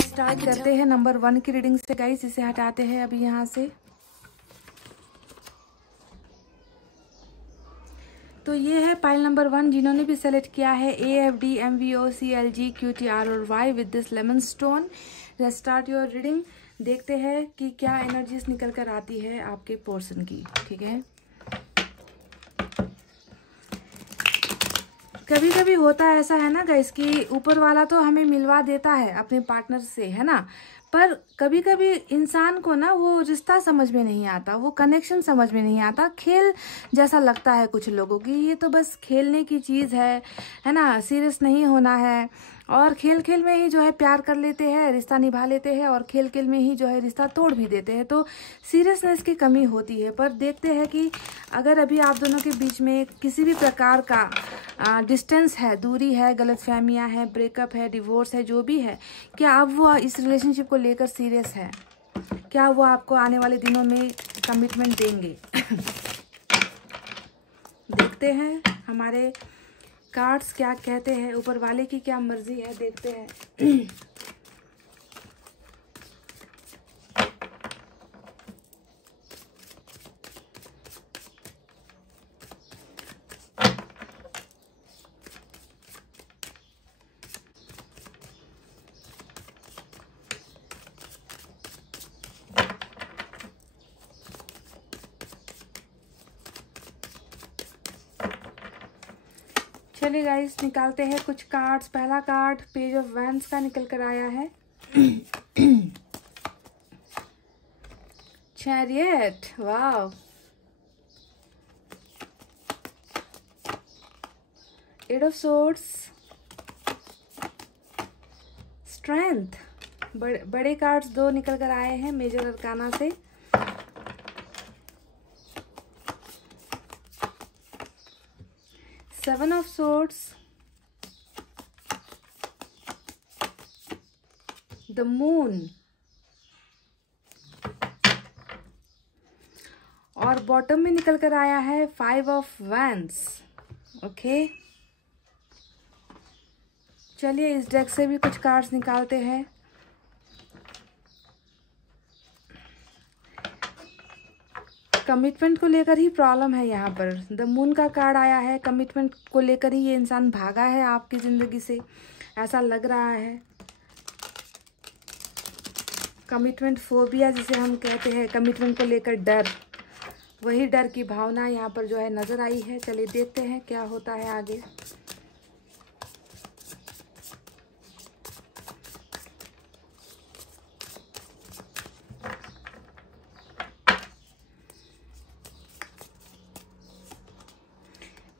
Start करते हैं number 1 की रीडिंग से गाइस। इसे हटाते हैं अभी यहाँ से। तो ये है पाइल नंबर 1। जिन्होंने भी सेलेक्ट किया है AFD MVOCLG QTR और Y with this lemon stone. Let's start your reading. देखते हैं कि क्या एनर्जीज निकल कर आती है आपके पोर्शन की। ठीक है, कभी कभी होता है ऐसा है ना गाइस कि ऊपर वाला तो हमें मिलवा देता है अपने पार्टनर से, है ना, पर कभी कभी इंसान को ना वो रिश्ता समझ में नहीं आता, वो कनेक्शन समझ में नहीं आता। खेल जैसा लगता है कुछ लोगों की, ये तो बस खेलने की चीज़ है ना, सीरियस नहीं होना है। और खेल खेल में ही जो है प्यार कर लेते हैं, रिश्ता निभा लेते हैं, और खेल खेल में ही जो है रिश्ता तोड़ भी देते हैं। तो सीरियसनेस की कमी होती है। पर देखते हैं कि अगर अभी आप दोनों के बीच में किसी भी प्रकार का डिस्टेंस है, दूरी है, गलतफहमियां है, ब्रेकअप है, डिवोर्स है, जो भी है, क्या अब वो इस रिलेशनशिप को लेकर सीरियस है? क्या वो आपको आने वाले दिनों में कमिटमेंट देंगे? देखते हैं हमारे कार्ड्स क्या कहते हैं, ऊपर वाले की क्या मर्जी है, देखते हैं। चलिए गाइस, निकालते हैं कुछ कार्ड्स। पहला कार्ड पेज ऑफ वैंड्स का निकल कर आया है। Chariot, wow. Eight of swords, strength. बड़े कार्ड्स 2 निकल कर आए हैं मेजर अरकाना से। Seven of swords, the moon, और बॉटम में निकल कर आया है 5 ऑफ वैंड्स। ओके, चलिए इस डेक से भी कुछ कार्ड्स निकालते हैं। कमिटमेंट को लेकर ही प्रॉब्लम है यहाँ पर। द मून का कार्ड आया है, कमिटमेंट को लेकर ही ये इंसान भागा है आपकी जिंदगी से, ऐसा लग रहा है। कमिटमेंट फोबिया जिसे हम कहते हैं, कमिटमेंट को लेकर डर, वही डर की भावना यहाँ पर जो है नजर आई है। चलिए देखते हैं क्या होता है आगे।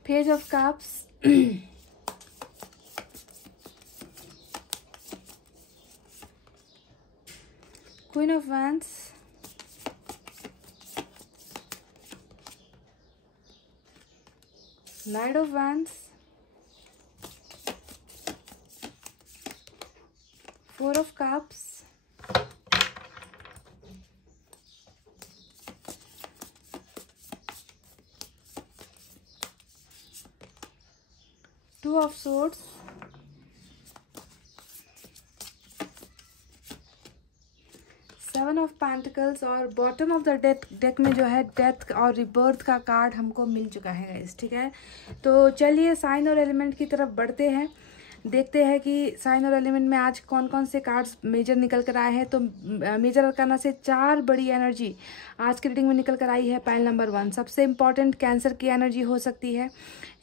Page of Cups, Queen of Wands, Knight of Wands, 4 of Cups, Two of Swords, Seven of Pentacles, और बॉटम ऑफ द डेक में जो है डेथ और रिबर्थ का कार्ड हमको मिल चुका है गाइस। ठीक है, तो चलिए साइन और एलिमेंट की तरफ बढ़ते हैं। देखते हैं कि साइन और एलिमेंट में आज कौन कौन से कार्ड्स मेजर निकल कर आए हैं। तो मेजर अरकाना से 4 बड़ी एनर्जी आज की रीडिंग में निकल कर आई है। पाइल नंबर 1 सबसे इम्पॉर्टेंट कैंसर की एनर्जी हो सकती है,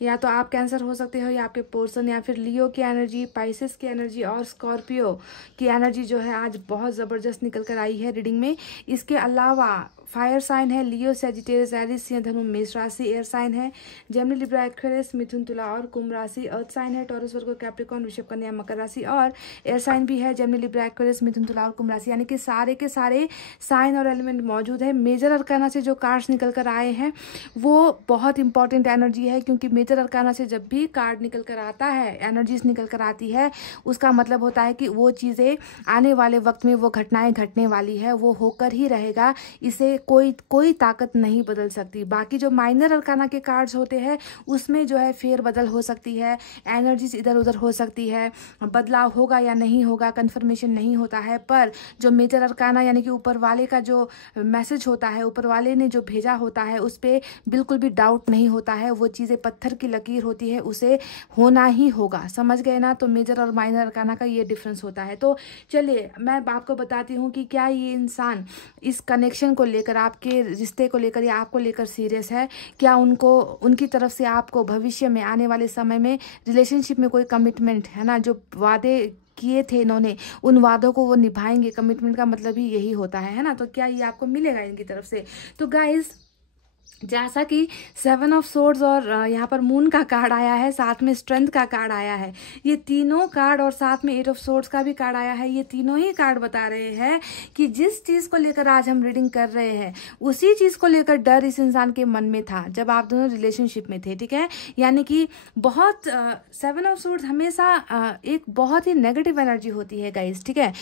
या तो आप कैंसर हो सकते हो या आपके पर्सन, या फिर लियो की एनर्जी, पाइसेस की एनर्जी और स्कॉर्पियो की एनर्जी जो है आज बहुत ज़बरदस्त निकल कर आई है रीडिंग में। इसके अलावा फायर साइन है लियो, सेजिटेरियस, एरिस, सिंह, धनु, मेष राशि। एयर साइन है जेमिनी, लिब्रा, एक्वेरियस, मिथुन, तुला और कुंभ राशि। अर्थ साइन है टॉरस, वर्गो, कैप्रिकॉर्न, वृषभ, कन्या, मकर राशि। और एयर साइन भी है जेमिनी, लिब्रा, एक्वेरियस, मिथुन, तुला और कुंभ राशि। यानी कि सारे के सारे साइन और एलिमेंट मौजूद है। मेजर अरकाना से जो कार्ड्स निकल कर आए हैं वो बहुत इंपॉर्टेंट एनर्जी है, क्योंकि मेजर अरकाना से जब भी कार्ड निकल कर आता है, एनर्जीज निकल कर आती है, उसका मतलब होता है कि वो चीज़ें आने वाले वक्त में वो घटनाएं घटने वाली है, वो होकर ही रहेगा। इसे कोई ताकत नहीं बदल सकती। बाकी जो माइनर अरकाना के कार्ड्स होते हैं उसमें जो है फेर बदल हो सकती है, एनर्जीज इधर उधर हो सकती है, बदलाव होगा या नहीं होगा कंफर्मेशन नहीं होता है। पर जो मेजर अरकाना यानी कि ऊपर वाले का जो मैसेज होता है, ऊपर वाले ने जो भेजा होता है, उस पर बिल्कुल भी डाउट नहीं होता है। वो चीज़ें पत्थर की लकीर होती है, उसे होना ही होगा। समझ गए ना? तो मेजर और माइनर अरकाना का ये डिफरेंस होता है। तो चलिए मैं आपको बताती हूँ कि क्या ये इंसान इस कनेक्शन को लेकर, आपके रिश्ते को लेकर या आपको लेकर सीरियस है। क्या उनको, उनकी तरफ से आपको भविष्य में आने वाले समय में रिलेशनशिप में कोई कमिटमेंट है ना, जो वादे किए थे इन्होंने, उन वादों को वो निभाएंगे। कमिटमेंट का मतलब ही यही होता है ना? तो क्या ये आपको मिलेगा इनकी तरफ से? तो गाइज, जैसा कि 7 ऑफ सोर्ड्स और यहाँ पर मून का कार्ड आया है, साथ में स्ट्रेंथ का कार्ड आया है, ये तीनों कार्ड और साथ में 8 ऑफ सोर्ड्स का भी कार्ड आया है, ये तीनों ही कार्ड बता रहे हैं कि जिस चीज़ को लेकर आज हम रीडिंग कर रहे हैं उसी चीज़ को लेकर डर इस इंसान के मन में था जब आप दोनों रिलेशनशिप में थे। ठीक है, यानी कि बहुत 7 ऑफ सोर्ड्स हमेशा एक बहुत ही नेगेटिव एनर्जी होती है गाइज। ठीक है,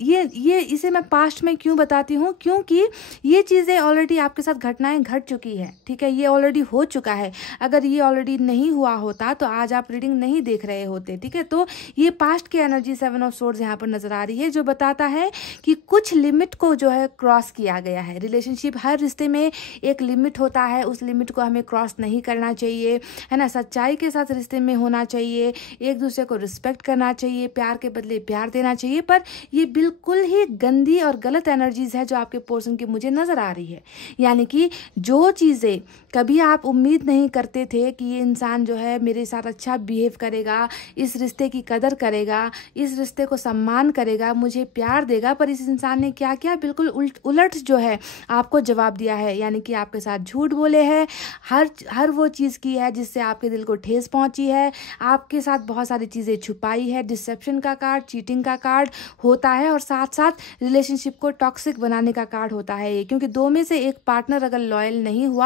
ये इसे मैं पास्ट में क्यों बताती हूँ, क्योंकि ये चीज़ें ऑलरेडी आपके साथ घटनाएं घट चुकी है। ठीक है, ये ऑलरेडी हो चुका है। अगर ये ऑलरेडी नहीं हुआ होता तो आज आप रीडिंग नहीं देख रहे होते। ठीक है, तो ये पास्ट की एनर्जी 7 ऑफ सोर्ड्स यहाँ पर नजर आ रही है, जो बताता है कि कुछ लिमिट को जो है क्रॉस किया गया है। रिलेशनशिप, हर रिश्ते में एक लिमिट होता है, उस लिमिट को हमें क्रॉस नहीं करना चाहिए, है ना। सच्चाई के साथ रिश्ते में होना चाहिए, एक दूसरे को रिस्पेक्ट करना चाहिए, प्यार के बदले प्यार देना चाहिए। पर ये बिल्कुल ही गंदी और गलत एनर्जीज है जो आपके पोर्शन की मुझे नजर आ रही है। यानी कि जो चीज़ें कभी आप उम्मीद नहीं करते थे कि ये इंसान जो है मेरे साथ अच्छा बिहेव करेगा, इस रिश्ते की कदर करेगा, इस रिश्ते को सम्मान करेगा, मुझे प्यार देगा, पर इस इंसान ने क्या किया, बिल्कुल उलट जो है आपको जवाब दिया है। यानी कि आपके साथ झूठ बोले हैं, हर वो चीज़ की है जिससे आपके दिल को ठेस पहुंची है, आपके साथ बहुत सारी चीज़ें छुपाई है। डिसेप्शन का कार्ड, चीटिंग का कार्ड होता है और साथ साथ रिलेशनशिप को टॉक्सिक बनाने का कार्ड होता है ये, क्योंकि दो में से एक पार्टनर अगर लॉयल नहीं हुआ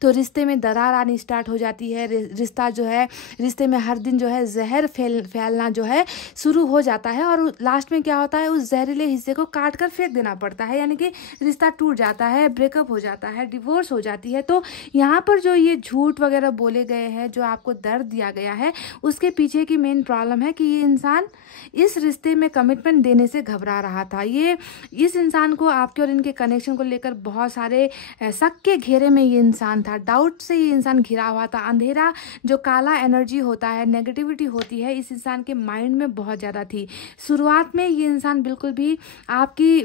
तो रिश्ते में दरार आनी स्टार्ट हो जाती है। रिश्ता जो है, रिश्ते में हर दिन जो है जहर फैलना जो है शुरू हो जाता है और लास्ट में क्या होता है, उस जहरीले हिस्से को काट कर फेंक देना पड़ता है। यानी कि रिश्ता टूट जाता है, ब्रेकअप हो जाता है, डिवोर्स हो जाती है। तो यहाँ पर जो ये झूठ वगैरह बोले गए हैं, जो आपको दर्द दिया गया है, उसके पीछे की मेन प्रॉब्लम है कि ये इंसान इस रिश्ते में कमिटमेंट देने से घबरा रहा था। ये इस इंसान को आपके और इनके कनेक्शन को लेकर बहुत सारे शक के घेरे में ये इंसान था, डाउट से ये इंसान घिरा हुआ था। अंधेरा जो काला एनर्जी होता है, नेगेटिविटी होती है, इस इंसान के माइंड में बहुत ज़्यादा थी। शुरुआत में ये इंसान बिल्कुल भी आपकी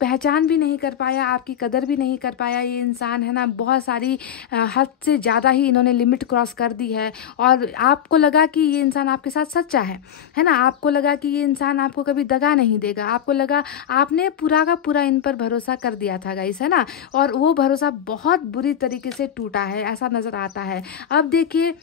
पहचान भी नहीं कर पाया, आपकी कदर भी नहीं कर पाया। ये इंसान है ना, बहुत सारी हद से ज़्यादा ही इन्होंने लिमिट क्रॉस कर दी है और आपको लगा कि ये इंसान आपके साथ सच्चा है ना। आपको लगा कि ये इंसान आपको कभी दगा नहीं देगा, आपको लगा, आपने पूरा का पूरा इन पर भरोसा कर दिया था गाइस, है ना। और वो भरोसा बहुत बुरी तरीके से टूटा है, ऐसा नज़र आता है। अब देखिए,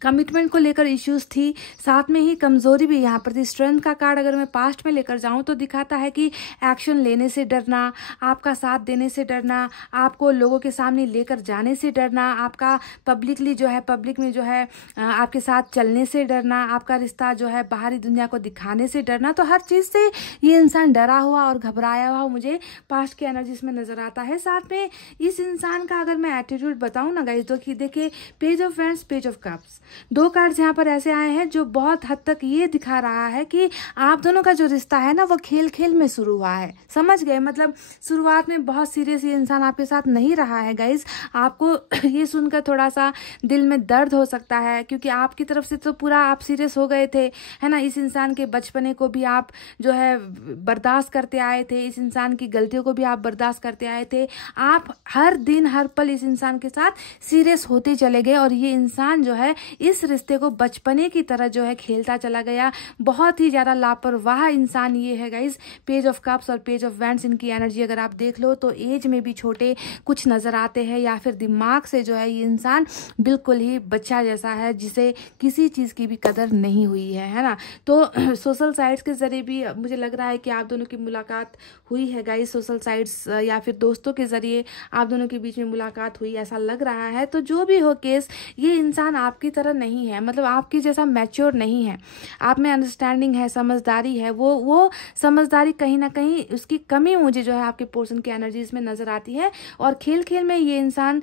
कमिटमेंट को लेकर इश्यूज थी, साथ में ही कमजोरी भी यहाँ पर थी। स्ट्रेंथ का कार्ड अगर मैं पास्ट में लेकर जाऊँ तो दिखाता है कि एक्शन लेने से डरना, आपका साथ देने से डरना, आपको लोगों के सामने लेकर जाने से डरना, आपका पब्लिकली जो है, पब्लिक में जो है आपके साथ चलने से डरना, आपका रिश्ता जो है बाहरी दुनिया को दिखाने से डरना। तो हर चीज़ से ये इंसान डरा हुआ और घबराया हुआ मुझे पास्ट की एनर्जीज में नजर आता है। साथ में इस इंसान का अगर मैं एटीट्यूड बताऊँ ना गाइस, तो देखिए, page of wands, page of cups, दो कार्ड्स यहाँ पर ऐसे आए हैं जो बहुत हद तक ये दिखा रहा है कि आप दोनों का जो रिश्ता है ना, वो खेल खेल में शुरू हुआ है। समझ गए? मतलब शुरुआत में बहुत सीरियस ये इंसान आपके साथ नहीं रहा है गाइज। आपको ये सुनकर थोड़ा सा दिल में दर्द हो सकता है, क्योंकि आपकी तरफ से तो पूरा आप सीरियस हो गए थे, है ना। इस इंसान के बचपने को भी आप जो है बर्दाश्त करते आए थे, इस इंसान की गलतियों को भी आप बर्दाश्त करते आए थे। आप हर दिन हर पल इस इंसान के साथ सीरियस होते चले गए और ये इंसान जो है इस रिश्ते को बचपने की तरह जो है खेलता चला गया। बहुत ही ज्यादा लापरवाह इंसान ये है गाइज। पेज ऑफ कप्स और पेज ऑफ वैंड्स, इनकी एनर्जी अगर आप देख लो तो एज में भी छोटे कुछ नजर आते हैं, या फिर दिमाग से जो है ये इंसान बिल्कुल ही बच्चा जैसा है, जिसे किसी चीज की भी कदर नहीं हुई है ना। तो सोशल साइट्स के जरिए भी मुझे लग रहा है कि आप दोनों की मुलाकात हुई है गाइज। सोशल साइट्स या फिर दोस्तों के जरिए आप दोनों के बीच में मुलाकात हुई, ऐसा लग रहा है। तो जो भी हो केस, ये इंसान आपकी तरफ तरह नहीं है, मतलब आपकी जैसा मैच्योर नहीं है। आप में अंडरस्टैंडिंग है, समझदारी है, वो समझदारी कहीं ना कहीं उसकी कमी मुझे जो है आपके पर्सन की एनर्जीज में नजर आती है। और खेल खेल में ये इंसान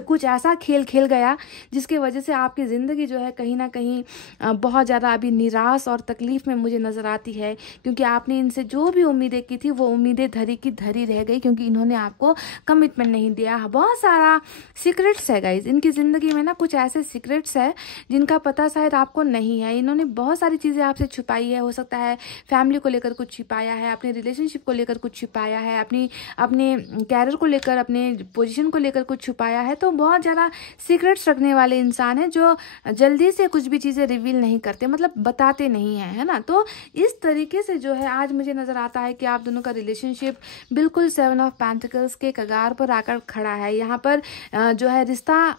कुछ ऐसा खेल खेल गया जिसकी वजह से आपकी ज़िंदगी जो है कहीं ना कहीं बहुत ज़्यादा अभी निराश और तकलीफ़ में मुझे नज़र आती है, क्योंकि आपने इनसे जो भी उम्मीदें की थी वो उम्मीदें धरी की धरी रह गई, क्योंकि इन्होंने आपको कमिटमेंट नहीं दिया। बहुत सारा सीक्रेट्स है गाइज इनकी ज़िंदगी में ना, कुछ ऐसे सीक्रेट्स है जिनका पता शायद आपको नहीं है। इन्होंने बहुत सारी चीज़ें आपसे छुपाई है, हो सकता है फैमिली को लेकर कुछ छिपाया है, अपने रिलेशनशिप को लेकर कुछ छिपाया है, अपने कैरियर को लेकर, अपने पोजीशन को लेकर कुछ छुपाया है। तो बहुत ज़्यादा सीक्रेट्स रखने वाले इंसान है जो जल्दी से कुछ भी चीज़ें रिवील नहीं करते, मतलब बताते नहीं हैं, है ना। तो इस तरीके से जो है आज मुझे नज़र आता है कि आप दोनों का रिलेशनशिप बिल्कुल 7 ऑफ पेंटिकल्स के कगार पर आकर खड़ा है। यहाँ पर जो है रिश्ता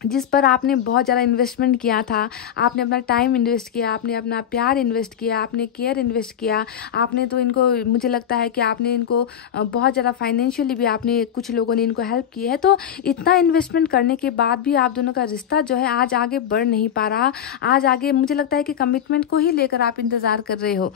जिस पर आपने बहुत ज़्यादा इन्वेस्टमेंट किया था, आपने अपना टाइम इन्वेस्ट किया, आपने अपना प्यार इन्वेस्ट किया, आपने केयर इन्वेस्ट किया, आपने तो इनको, मुझे लगता है कि आपने इनको बहुत ज़्यादा फाइनेंशियली भी आपने, कुछ लोगों ने इनको हेल्प की है। तो इतना इन्वेस्टमेंट करने के बाद भी आप दोनों का रिश्ता जो है आज आगे बढ़ नहीं पा रहा। आज आगे मुझे लगता है कि कमिटमेंट को ही लेकर आप इंतज़ार कर रहे हो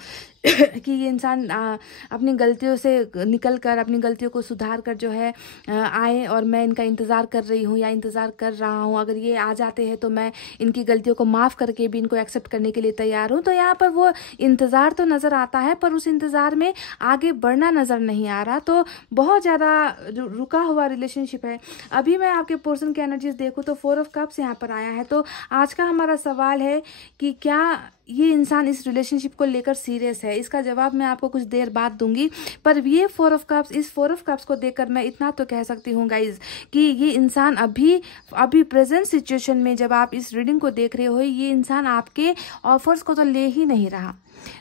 कि ये इंसान अपनी गलतियों से निकल कर, अपनी गलतियों को सुधार कर जो है आए, और मैं इनका इंतज़ार कर रही हूँ या इंतज़ार कर रहा हूँ। अगर ये आ जाते हैं तो मैं इनकी गलतियों को माफ़ करके भी इनको एक्सेप्ट करने के लिए तैयार हूँ। तो यहाँ पर वो इंतज़ार तो नज़र आता है, पर उस इंतज़ार में आगे बढ़ना नज़र नहीं आ रहा। तो बहुत ज़्यादा रुका हुआ रिलेशनशिप है। अभी मैं आपके पर्सन की एनर्जीज देखूँ तो 4 ऑफ कप्स यहाँ पर आया है। तो आज का हमारा सवाल है कि क्या ये इंसान इस रिलेशनशिप को लेकर सीरियस है? इसका जवाब मैं आपको कुछ देर बाद दूंगी। पर ये 4 ऑफ कप्स, इस 4 ऑफ कप्स को देखकर मैं इतना तो कह सकती हूँ गाइज कि ये इंसान अभी प्रेजेंट सिचुएशन में, जब आप इस रीडिंग को देख रहे हो, ये इंसान आपके ऑफर्स को तो ले ही नहीं रहा।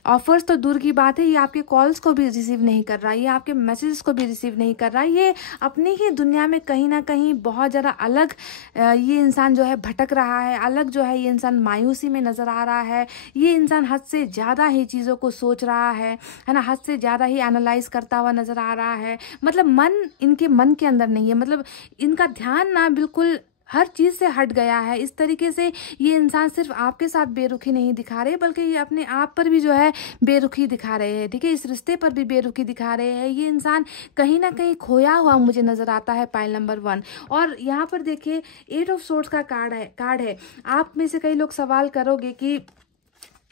ऑफर्स तो दूर की बात है, ये आपके कॉल्स को भी रिसीव नहीं कर रहा, ये आपके मैसेजेस को भी रिसीव नहीं कर रहा। ये अपनी ही दुनिया में कहीं ना कहीं बहुत ज़्यादा अलग ये इंसान जो है भटक रहा है, अलग जो है ये इंसान मायूसी में नज़र आ रहा है। ये इंसान हद से ज़्यादा ही चीज़ों को सोच रहा है ना, हद से ज़्यादा ही एनालाइज करता हुआ नज़र आ रहा है। मतलब इनके मन के अंदर नहीं है, मतलब इनका ध्यान ना बिल्कुल हर चीज़ से हट गया है। इस तरीके से ये इंसान सिर्फ आपके साथ बेरुखी नहीं दिखा रहे, बल्कि ये अपने आप पर भी जो है बेरुखी दिखा रहे हैं, ठीक है। इस रिश्ते पर भी बेरुखी दिखा रहे हैं। ये इंसान कहीं ना कहीं खोया हुआ मुझे नज़र आता है, पाइल नंबर 1। और यहाँ पर देखिए 8 ऑफ सोर्ड्स का कार्ड है। आप में से कई लोग सवाल करोगे कि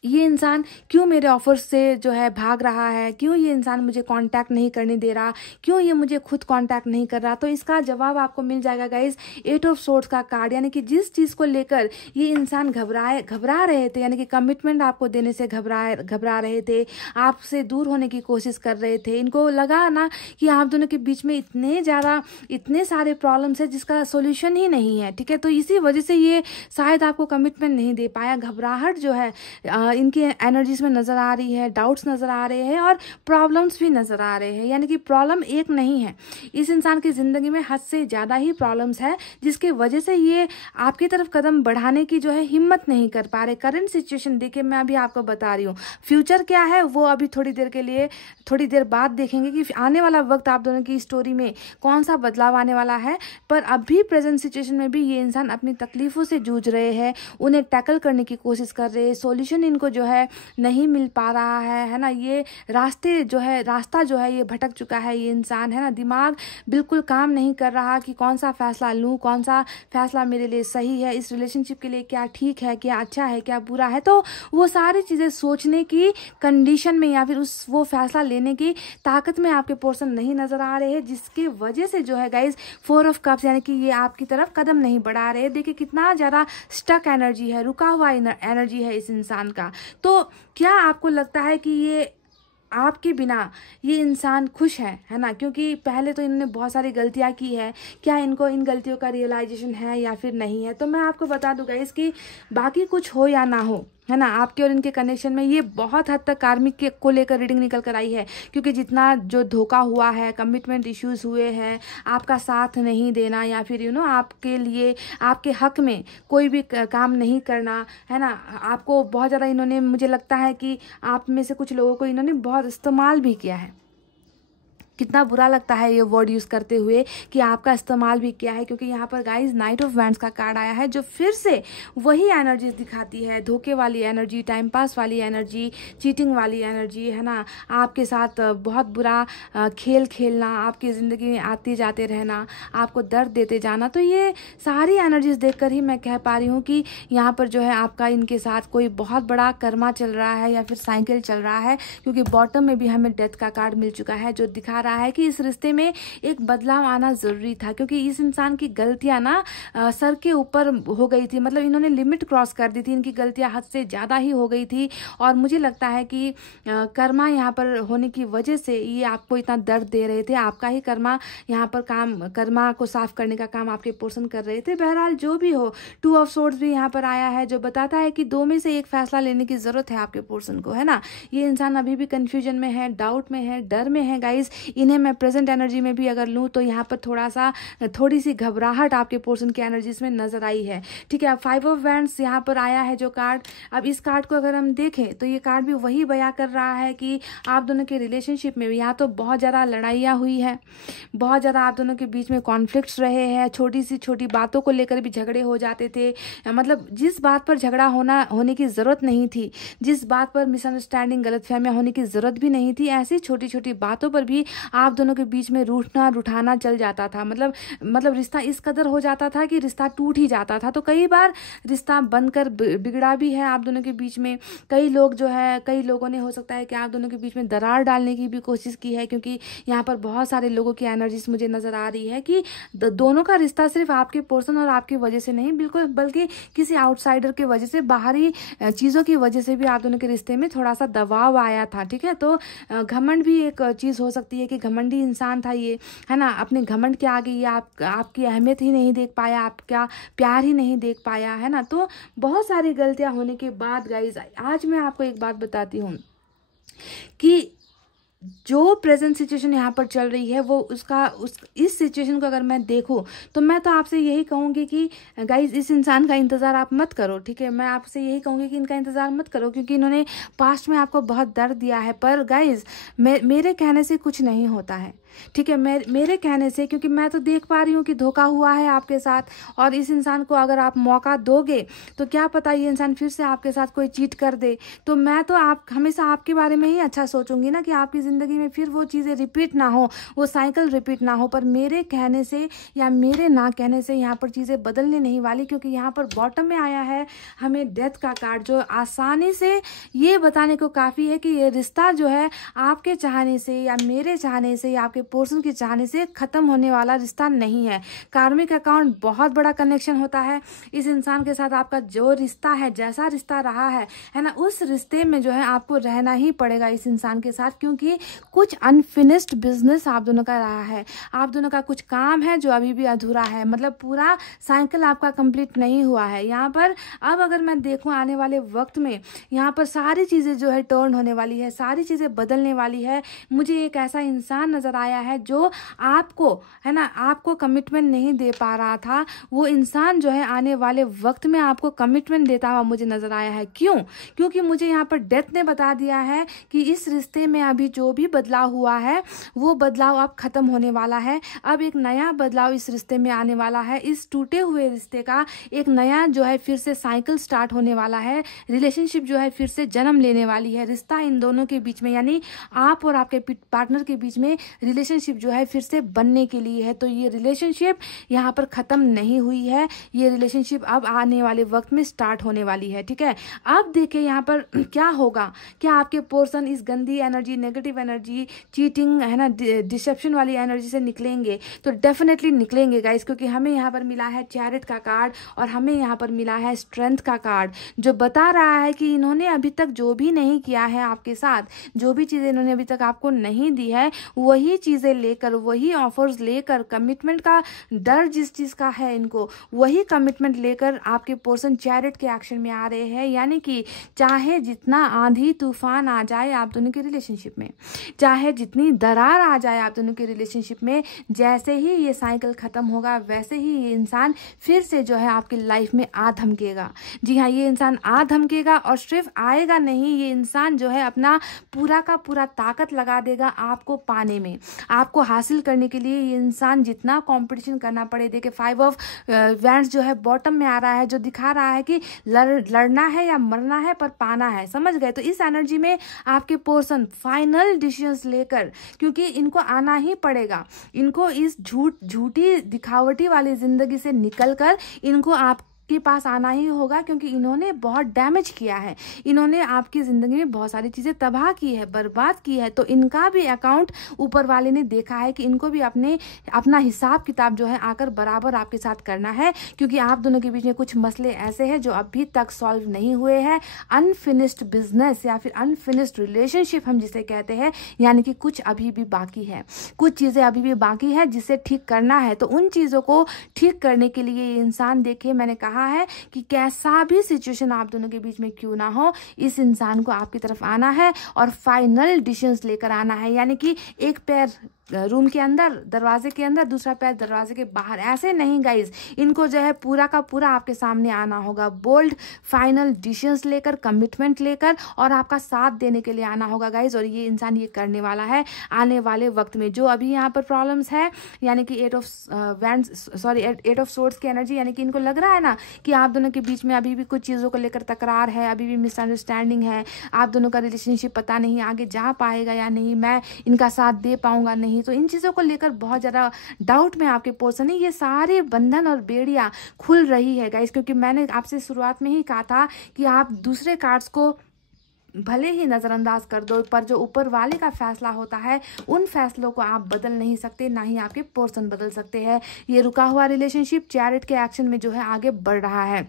ये इंसान क्यों मेरे ऑफर से जो है भाग रहा है, क्यों ये इंसान मुझे कांटेक्ट नहीं करने दे रहा, क्यों ये मुझे खुद कांटेक्ट नहीं कर रहा। तो इसका जवाब आपको मिल जाएगा गाइज 8 ऑफ सोर्ड्स का कार्ड। यानी कि जिस चीज़ को लेकर ये इंसान घबरा रहे थे, यानी कि कमिटमेंट आपको देने से घबरा रहे थे, आपसे दूर होने की कोशिश कर रहे थे। इनको लगा ना कि आप दोनों के बीच में इतने सारे प्रॉब्लम्स है जिसका सोल्यूशन ही नहीं है, ठीक है। तो इसी वजह से ये शायद आपको कमिटमेंट नहीं दे पाया। घबराहट जो है इनकी एनर्जीज में नज़र आ रही है, डाउट्स नज़र आ रहे हैं और प्रॉब्लम्स भी नज़र आ रहे हैं। यानी कि प्रॉब्लम एक नहीं है, इस इंसान की ज़िंदगी में हद से ज़्यादा ही प्रॉब्लम्स है, जिसकी वजह से ये आपकी तरफ कदम बढ़ाने की जो है हिम्मत नहीं कर पा रहे। करंट सिचुएशन देखिए, मैं अभी आपको बता रही हूँ, फ्यूचर क्या है वो अभी थोड़ी देर बाद देखेंगे कि आने वाला वक्त आप दोनों की स्टोरी में कौन सा बदलाव आने वाला है। पर अभी प्रेजेंट सिचुएशन में भी ये इंसान अपनी तकलीफों से जूझ रहे हैं, उन्हें टैकल करने की कोशिश कर रहे हैं, सोल्यूशन इनको जो है नहीं मिल पा रहा है ना। ये रास्ता जो है ये भटक चुका है ये इंसान, है ना। दिमाग बिल्कुल काम नहीं कर रहा कि कौन सा फैसला लूँ, कौन सा फैसला मेरे लिए सही है, इस रिलेशनशिप के लिए क्या ठीक है, क्या अच्छा है, क्या बुरा है। तो वो सारी चीज़ें सोचने की कंडीशन में या फिर वो फैसला लेने की ताकत में आपके पर्सन नहीं नजर आ रहे हैं, जिसकी वजह से जो है गाइज 4 ऑफ कप्स, यानी कि ये आपकी तरफ कदम नहीं बढ़ा रहे। देखिए कितना ज़्यादा स्टक एनर्जी है, रुका हुआ एनर्जी है इस इंसान का। तो क्या आपको लगता है कि ये आपके बिना ये इंसान खुश है ना? क्योंकि पहले तो इन्होंने बहुत सारी गलतियां की है, क्या इनको इन गलतियों का रियलाइजेशन है या फिर नहीं है? तो मैं आपको बता दूं गाइस कि बाकी कुछ हो या ना हो, है ना, आपके और इनके कनेक्शन में ये बहुत हद तक कार्मिक को लेकर रीडिंग निकल कर आई है। क्योंकि जितना जो धोखा हुआ है, कमिटमेंट इश्यूज हुए हैं, आपका साथ नहीं देना या फिर आपके लिए आपके हक में कोई भी काम नहीं करना, है ना, आपको बहुत ज़्यादा इन्होंने, मुझे लगता है कि आप में से कुछ लोगों को इन्होंने बहुत इस्तेमाल भी किया है, कितना बुरा लगता है ये वर्ड यूज़ करते हुए कि आपका इस्तेमाल भी किया है, क्योंकि यहाँ पर गाइज नाइट ऑफ वैंड्स का कार्ड आया है जो फिर से वही एनर्जीज दिखाती है, धोखे वाली एनर्जी, टाइम पास वाली एनर्जी, चीटिंग वाली एनर्जी, है ना, आपके साथ बहुत बुरा खेल खेलना, आपकी ज़िंदगी में आते जाते रहना, आपको दर्द देते जाना। तो ये सारी एनर्जीज देखकर ही मैं कह पा रही हूँ कि यहाँ पर जो है आपका इनके साथ कोई बहुत बड़ा कर्मा चल रहा है या फिर साइकिल चल रहा है, क्योंकि बॉटम में भी हमें डेथ का कार्ड मिल चुका है जो दिखा रहा है कि इस रिश्ते में एक बदलाव आना जरूरी था, क्योंकि इस इंसान की गलतियां ना सर के ऊपर हो गई थी, मतलब इन्होंने लिमिट क्रॉस कर दी थी, इनकी गलतियां हद से ज्यादा ही हो गई थी। और मुझे लगता है कि कर्मा यहाँ पर होने की वजह से ये आपको इतना दर्द दे रहे थे, आपका ही कर्मा यहाँ पर कर्मा को साफ करने का काम आपके पोर्सन कर रहे थे। बहरहाल जो भी हो, 2 ऑफ सोर्ड्स भी यहाँ पर आया है जो बताता है कि 2 में से एक फैसला लेने की जरूरत है आपके पोर्सन को, है ना। ये इंसान अभी भी कंफ्यूजन में है, डाउट में है, डर में है गाइज। इन्हें मैं प्रेजेंट एनर्जी में भी अगर लूँ तो यहाँ पर थोड़ी सी घबराहट आपके पोर्सन की एनर्जीज में नजर आई है, ठीक है। 5 ऑफ वैंड्स यहाँ पर आया है जो कार्ड। अब इस कार्ड को अगर हम देखें तो ये कार्ड भी वही बयां कर रहा है कि आप दोनों के रिलेशनशिप में यहाँ तो बहुत ज़्यादा लड़ाइयाँ हुई है, बहुत ज़्यादा आप दोनों के बीच में कॉन्फ्लिक्ट्स रहे हैं, छोटी सी छोटी बातों को लेकर भी झगड़े हो जाते थे, मतलब जिस बात पर झगड़ा होने की ज़रूरत नहीं थी, जिस बात पर मिसअंडरस्टैंडिंग गलतफहमियां होने की ज़रूरत भी नहीं थी, ऐसी छोटी छोटी बातों पर भी आप दोनों के बीच में रूठना रुठाना चल जाता था, मतलब रिश्ता इस कदर हो जाता था कि रिश्ता टूट ही जाता था। तो कई बार रिश्ता बनकर बिगड़ा भी है आप दोनों के बीच में। कई लोगों ने हो सकता है कि आप दोनों के बीच में दरार डालने की भी कोशिश की है, क्योंकि यहाँ पर बहुत सारे लोगों की एनर्जीज मुझे नजर आ रही है कि दोनों का रिश्ता सिर्फ आपके पर्सन और आपकी वजह से नहीं, बिल्कुल बल्कि किसी आउटसाइडर की वजह से, बाहरी चीज़ों की वजह से भी आप दोनों के रिश्ते में थोड़ा सा दबाव आया था, ठीक है। तो घमंड भी एक चीज़ हो सकती है कि घमंडी इंसान था ये, है ना, अपने घमंड के आगे ये आपकी अहमियत ही नहीं देख पाया, आपका प्यार ही नहीं देख पाया, है ना। तो बहुत सारी गलतियां होने के बाद गाइज आज मैं आपको एक बात बताती हूँ कि जो प्रेजेंट सिचुएशन यहाँ पर चल रही है वो इस सिचुएशन को अगर मैं देखूँ तो मैं तो आपसे यही कहूँगी कि गाइज इस इंसान का इंतज़ार आप मत करो, ठीक है। मैं आपसे यही कहूँगी कि इनका इंतज़ार मत करो, क्योंकि इन्होंने पास्ट में आपको बहुत दर्द दिया है। पर गाइज मेरे कहने से कुछ नहीं होता है, ठीक है, मेरे कहने से, क्योंकि मैं तो देख पा रही हूँ कि धोखा हुआ है आपके साथ, और इस इंसान को अगर आप मौका दोगे तो क्या पता ये इंसान फिर से आपके साथ कोई चीट कर दे। तो मैं तो हमेशा आपके बारे में ही अच्छा सोचूंगी ना, कि आपकी ज़िंदगी में फिर वो चीज़ें रिपीट ना हो, वो साइकिल रिपीट ना हो। पर मेरे कहने से या मेरे ना कहने से यहाँ पर चीज़ें बदलने नहीं वाली, क्योंकि यहाँ पर बॉटम में आया है हमें डेथ का कार्ड, जो आसानी से ये बताने को काफ़ी है कि ये रिश्ता जो है आपके चाहने से या मेरे चाहने से या आपके पोर्सन के चाहने से खत्म होने वाला रिश्ता नहीं है। कार्मिक अकाउंट बहुत बड़ा कनेक्शन होता है। इस इंसान के साथ आपका जो रिश्ता है, जैसा रिश्ता रहा है ना, उस रिश्ते में जो है आपको रहना ही पड़ेगा इस इंसान के साथ, क्योंकि कुछ अनफिनिश्ड बिजनेस आप दोनों का रहा है, आप दोनों का कुछ काम है जो अभी भी अधूरा है, मतलब पूरा साइकिल आपका कंप्लीट नहीं हुआ है यहाँ पर। अब अगर मैं देखूं आने वाले वक्त में यहाँ पर सारी चीज़ें जो है टर्न होने वाली है, सारी चीज़ें बदलने वाली है। मुझे एक ऐसा इंसान नजर आया है जो आपको, है ना, आपको कमिटमेंट नहीं दे पा रहा था, वो इंसान जो है आने वाले वक्त में आपको कमिटमेंट देता हुआ मुझे नजर आया है। क्यों? क्योंकि मुझे यहाँ पर डेथ ने बता दिया है कि इस रिश्ते में अभी जो भी बदलाव हुआ है वो बदलाव अब खत्म होने वाला है। अब एक नया बदलाव इस रिश्ते में आने वाला है। इस टूटे हुए रिश्ते का एक नया जो है फिर से साइकिल स्टार्ट होने वाला है। रिलेशनशिप जो है फिर से जन्म लेने वाली है। रिश्ता इन दोनों के बीच में, यानी आप और आपके पार्टनर के बीच में रिलेशनशिप जो है फिर से बनने के लिए है। तो ये रिलेशनशिप यहाँ पर खत्म नहीं हुई है, ये रिलेशनशिप अब आने वाले वक्त में स्टार्ट होने वाली है, ठीक है। अब देखिए यहाँ पर क्या होगा, क्या आपके पोर्सन इस गंदी एनर्जी, नेगेटिव एनर्जी, चीटिंग, है ना, डिसेप्शन वाली एनर्जी से निकलेंगे? तो डेफिनेटली निकलेंगे गाइस, क्योंकि हमें यहाँ पर मिला है चैरिट का कार्ड और हमें यहाँ पर मिला है स्ट्रेंथ का कार्ड, जो बता रहा है कि इन्होंने अभी तक जो भी नहीं किया है आपके साथ, जो भी चीजें इन्होंने अभी तक आपको नहीं दी है, वही चीजें लेकर, वही ऑफर्स लेकर, कमिटमेंट का डर जिस चीज का है इनको, वही कमिटमेंट लेकर आपके पर्सन चैरिट के एक्शन में आ रहे हैं। यानी कि चाहे जितना आंधी तूफान आ जाए आप दोनों के रिलेशनशिप में, चाहे जितनी दरार आ जाए आप दोनों के रिलेशनशिप में, जैसे ही ये साइकिल खत्म होगा वैसे ही ये इंसान फिर से जो है आपकी लाइफ में आ धमकेगा। जी हाँ, ये इंसान आ धमकेगा, और सिर्फ आएगा नहीं, ये इंसान जो है अपना पूरा का पूरा ताकत लगा देगा आपको पाने में, आपको हासिल करने के लिए ये इंसान जितना कंपटीशन करना पड़े। देखिए 5 ऑफ वैंड्स जो है बॉटम में आ रहा है, जो दिखा रहा है कि लड़ना है या मरना है पर पाना है, समझ गए। तो इस एनर्जी में आपके पर्सन फाइनल डिसीजंस लेकर, क्योंकि इनको आना ही पड़ेगा, इनको इस झूठी दिखावटी वाली जिंदगी से निकलकर इनको आप के पास आना ही होगा, क्योंकि इन्होंने बहुत डैमेज किया है, इन्होंने आपकी ज़िंदगी में बहुत सारी चीज़ें तबाह की है, बर्बाद की है। तो इनका भी अकाउंट ऊपर वाले ने देखा है कि इनको भी अपना हिसाब किताब जो है आकर बराबर आपके साथ करना है, क्योंकि आप दोनों के बीच में कुछ मसले ऐसे हैं जो अभी तक सॉल्व नहीं हुए हैं। अनफिनिश्ड बिजनेस या फिर अनफिनिश्ड रिलेशनशिप हम जिसे कहते हैं, यानी कि कुछ अभी भी बाकी है, कुछ चीज़ें अभी भी बाकी है जिसे ठीक करना है। तो उन चीज़ों को ठीक करने के लिए ये इंसान, देखिए मैंने कहा है कि कैसा भी सिचुएशन आप दोनों के बीच में क्यों ना हो, इस इंसान को आपकी तरफ आना है और फाइनल डिसीजंस लेकर आना है। यानी कि एक पैर रूम के अंदर, दरवाजे के अंदर, दूसरा पैर दरवाजे के बाहर, ऐसे नहीं गाइज। इनको जो है पूरा का पूरा आपके सामने आना होगा, बोल्ड फाइनल डिसीजंस लेकर, कमिटमेंट लेकर, और आपका साथ देने के लिए आना होगा गाइज। और ये इंसान ये करने वाला है आने वाले वक्त में। जो अभी यहाँ पर प्रॉब्लम्स है, यानी कि 8 ऑफ सोर्ड्स की एनर्जी, यानी कि इनको लग रहा है ना कि आप दोनों के बीच में अभी भी कुछ चीज़ों को लेकर तकरार है, अभी भी मिसअंडरस्टैंडिंग है, आप दोनों का रिलेशनशिप पता नहीं आगे जा पाएगा या नहीं, मैं इनका साथ दे पाऊंगा नहीं, तो इन चीज़ों को लेकर बहुत ज़्यादा डाउट में आपके पर्सन है। ये सारे बंधन और बेड़ियाँ खुल रही है गाइस, क्योंकि मैंने आपसे शुरुआत में ही कहा था कि आप दूसरे कार्ड्स को भले ही नज़रअंदाज कर दो, पर जो ऊपर वाले का फैसला होता है उन फैसलों को आप बदल नहीं सकते, ना ही आपके पर्सन बदल सकते हैं। ये रुका हुआ रिलेशनशिप चैरिट के एक्शन में जो है आगे बढ़ रहा है।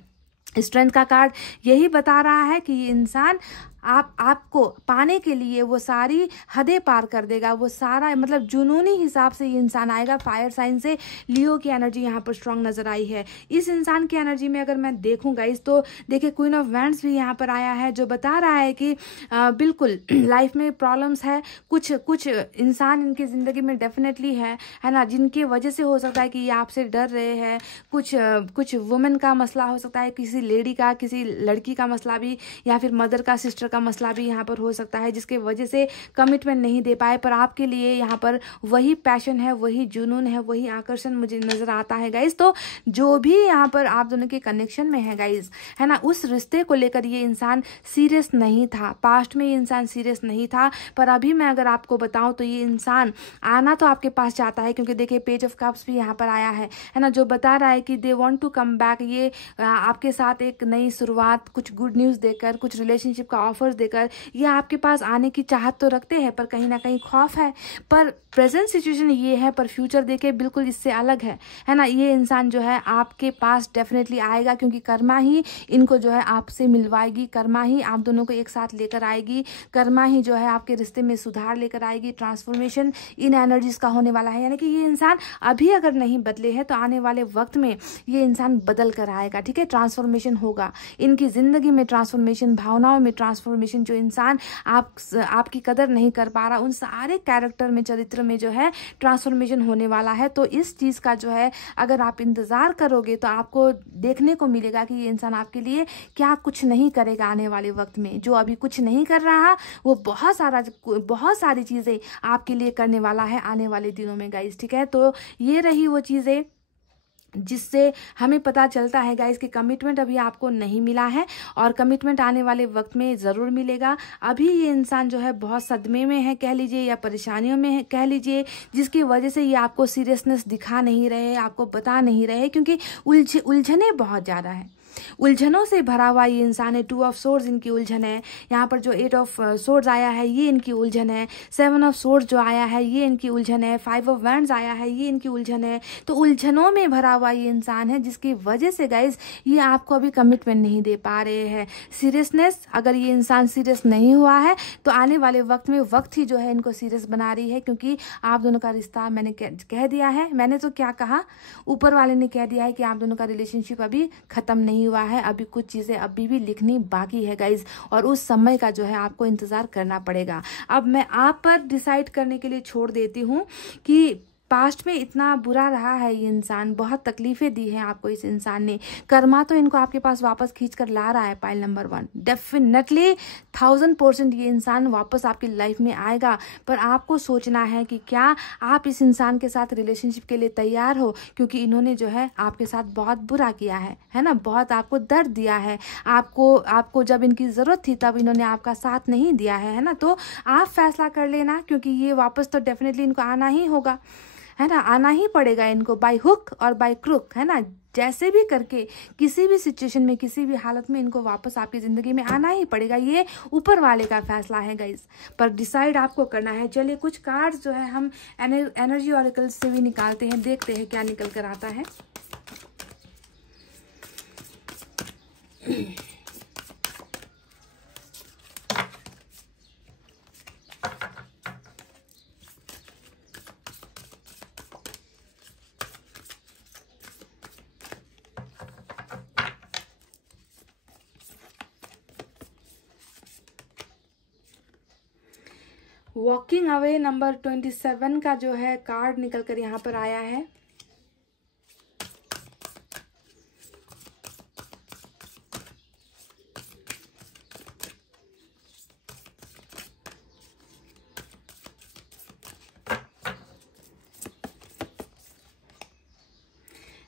स्ट्रेंथ का कार्ड यही बता रहा है कि ये इंसान आपको पाने के लिए वो सारी हदें पार कर देगा, वो सारा मतलब जुनूनी हिसाब से ये इंसान आएगा। फायर साइन से लियो की एनर्जी यहाँ पर स्ट्रांग नजर आई है। इस इंसान की एनर्जी में अगर मैं देखूँ गाइस, तो देखिए क्वीन ऑफ वैंड्स भी यहाँ पर आया है, जो बता रहा है कि बिल्कुल लाइफ में प्रॉब्लम्स है, कुछ इंसान इनकी ज़िंदगी में डेफिनेटली है ना, जिनकी वजह से हो सकता है कि ये आपसे डर रहे हैं। कुछ वुमेन का मसला हो सकता है, किसी लेडी का, किसी लड़की का मसला भी, या फिर मदर का, सिस्टर का मसला भी यहाँ पर हो सकता है, जिसके वजह से कमिटमेंट नहीं दे पाए। पर आपके लिए यहाँ पर वही पैशन है, वही जुनून है, वही आकर्षण मुझे नजर आता है गाइस। तो जो भी यहाँ पर आप दोनों के कनेक्शन में है गाइस, है ना, उस रिश्ते को लेकर ये इंसान सीरियस नहीं था। पास्ट में ये इंसान सीरियस नहीं था, पर अभी मैं अगर आपको बताऊं तो ये इंसान आना तो आपके पास चाहता है, क्योंकि देखिए पेज ऑफ कप्स भी यहाँ पर आया है ना, जो बता रहा है कि they want to come back. ये आपके साथ एक नई शुरुआत, कुछ गुड न्यूज़ देकर, कुछ रिलेशनशिप का ऑफर्स देकर ये आपके पास आने की चाहत तो रखते हैं, पर कहीं ना कहीं खौफ है। पर प्रेजेंट सिचुएशन ये है, पर फ्यूचर देखे बिल्कुल इससे अलग है ना। ये इंसान जो है आपके पास डेफिनेटली आएगा, क्योंकि कर्मा ही इनको जो है आपसे मिलवाएगी, कर्मा ही आप दोनों को एक साथ लेकर आएगी, कर्मा ही जो है आपके रिश्ते में सुधार लेकर आएगी। ट्रांसफॉर्मेशन इन एनर्जीज का होने वाला है, यानी कि ये इंसान अभी अगर नहीं बदले हैं तो आने वाले वक्त में ये इंसान बदल कर आएगा। ठीक है, ट्रांसफॉर्मेशन होगा इनकी जिंदगी में, ट्रांसफॉर्मेशन, भावनाओं में ट्रांसफॉर्मेशन। जो इंसान आपकी कदर नहीं कर पा रहा, उन सारे कैरेक्टर में, चरित्र में जो है ट्रांसफॉर्मेशन होने वाला है। तो इस चीज का जो है अगर आप इंतजार करोगे तो आपको देखने को मिलेगा कि ये इंसान आपके लिए क्या कुछ नहीं करेगा आने वाले वक्त में। जो अभी कुछ नहीं कर रहा, वो बहुत सारी चीजें आपके लिए करने वाला है आने वाले दिनों में गाइस। ठीक है, तो ये रही वो चीजें जिससे हमें पता चलता है गाइस कि कमिटमेंट अभी आपको नहीं मिला है, और कमिटमेंट आने वाले वक्त में ज़रूर मिलेगा। अभी ये इंसान जो है बहुत सदमे में है कह लीजिए, या परेशानियों में है कह लीजिए, जिसकी वजह से ये आपको सीरियसनेस दिखा नहीं रहे, आपको बता नहीं रहे, क्योंकि उलझने बहुत ज़्यादा है, उलझनों से भरा हुआ ये इंसान है। 2 ऑफ सोर्ड्स इनकी उलझन है, यहाँ पर जो 8 ऑफ सोर्ड्स आया है ये इनकी उलझन है, 7 ऑफ सोर्ड्स जो आया है ये इनकी उलझन है, 5 ऑफ वैंड्स आया है ये इनकी उलझन है। तो उलझनों में भरा हुआ ये इंसान है, जिसकी वजह से गाइज ये आपको अभी कमिटमेंट नहीं दे पा रहे हैं। सीरियसनेस, अगर ये इंसान सीरियस नहीं हुआ है तो आने वाले वक्त में वक्त ही जो है इनको सीरियस बना रही है, क्योंकि आप दोनों का रिश्ता, मैंने कह दिया है, मैंने तो क्या कहा, ऊपर वाले ने कह दिया है कि आप दोनों का रिलेशनशिप अभी खत्म नहीं हुआ है, अभी कुछ चीजें अभी भी लिखनी बाकी है गाइज, और उस समय का जो है आपको इंतजार करना पड़ेगा। अब मैं आप पर डिसाइड करने के लिए छोड़ देती हूँ कि पास्ट में इतना बुरा रहा है ये इंसान, बहुत तकलीफें दी हैं आपको इस इंसान ने, कर्मा तो इनको आपके पास वापस खींच कर ला रहा है। पाइल नंबर 1, डेफिनेटली 1000% ये इंसान वापस आपकी लाइफ में आएगा, पर आपको सोचना है कि क्या आप इस इंसान के साथ रिलेशनशिप के लिए तैयार हो, क्योंकि इन्होंने जो है आपके साथ बहुत बुरा किया है ना, बहुत आपको दर्द दिया है, आपको जब इनकी ज़रूरत थी तब इन्होंने आपका साथ नहीं दिया है ना। तो आप फैसला कर लेना, क्योंकि ये वापस तो डेफिनेटली इनको आना ही होगा, है ना, आना ही पड़ेगा इनको, बाय हुक और बाय क्रुक, है ना, जैसे भी करके किसी भी सिचुएशन में किसी भी हालत में इनको वापस आपकी ज़िंदगी में आना ही पड़ेगा। ये ऊपर वाले का फैसला है गाइस, पर डिसाइड आपको करना है। चलिए कुछ कार्ड्स जो है हम एनर्जी ऑरेकल से भी निकालते हैं, देखते हैं क्या निकल कर आता है। वॉकिंग अवे नंबर 27 का जो है कार्ड निकल कर यहाँ पर आया है।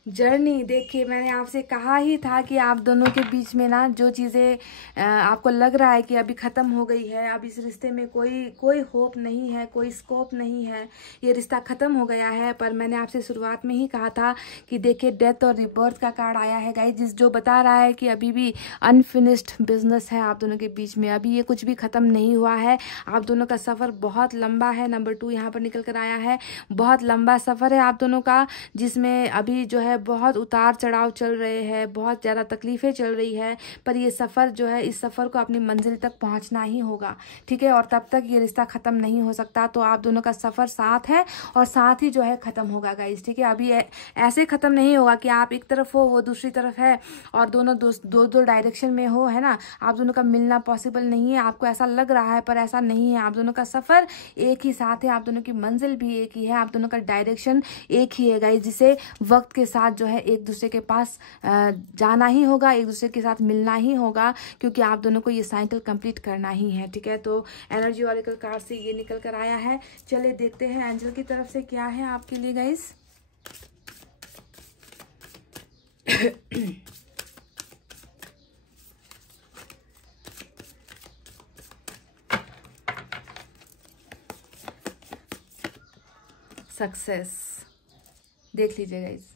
जर्नी, देखिए मैंने आपसे कहा ही था कि आप दोनों के बीच में ना जो चीज़ें आपको लग रहा है कि अभी ख़त्म हो गई है, अब इस रिश्ते में कोई होप नहीं है, कोई स्कोप नहीं है, ये रिश्ता ख़त्म हो गया है। पर मैंने आपसे शुरुआत में ही कहा था कि देखिए डेथ और रिबर्थ का कार्ड आया है गाइस, जो बता रहा है कि अभी भी अनफिनिश्ड बिजनेस है आप दोनों के बीच में, अभी ये कुछ भी ख़त्म नहीं हुआ है, आप दोनों का सफ़र बहुत लंबा है। नंबर 2 यहाँ पर निकल कर आया है, बहुत लंबा सफ़र है आप दोनों का, जिसमें अभी जो है बहुत उतार चढ़ाव चल रहे हैं, बहुत ज़्यादा तकलीफ़ें चल रही है, पर ये सफ़र जो है, इस सफ़र को अपनी मंजिल तक पहुंचना ही होगा, ठीक है, और तब तक ये रिश्ता ख़त्म नहीं हो सकता। तो आप दोनों का सफ़र साथ है और साथ ही जो है ख़त्म होगा गाइस, ठीक है। अभी ऐसे ख़त्म नहीं होगा कि आप एक तरफ हो वो दूसरी तरफ है और दोनों दो डायरेक्शन में हो, है ना, आप दोनों का मिलना पॉसिबल नहीं है, आपको ऐसा लग रहा है पर ऐसा नहीं है। आप दोनों का सफ़र एक ही साथ है, आप दोनों की मंजिल भी एक ही है, आप दोनों का डायरेक्शन एक ही है गाइस, जिसे वक्त के साथ जो है एक दूसरे के पास जाना ही होगा, एक दूसरे के साथ मिलना ही होगा, क्योंकि आप दोनों को ये साइकिल कंप्लीट करना ही है, ठीक है। तो एनर्जी ऑरेकल कार्ड से ये निकल कर आया है। चलिए देखते हैं एंजल की तरफ से क्या है आपके लिए गाइस। सक्सेस, देख लीजिए गाइस,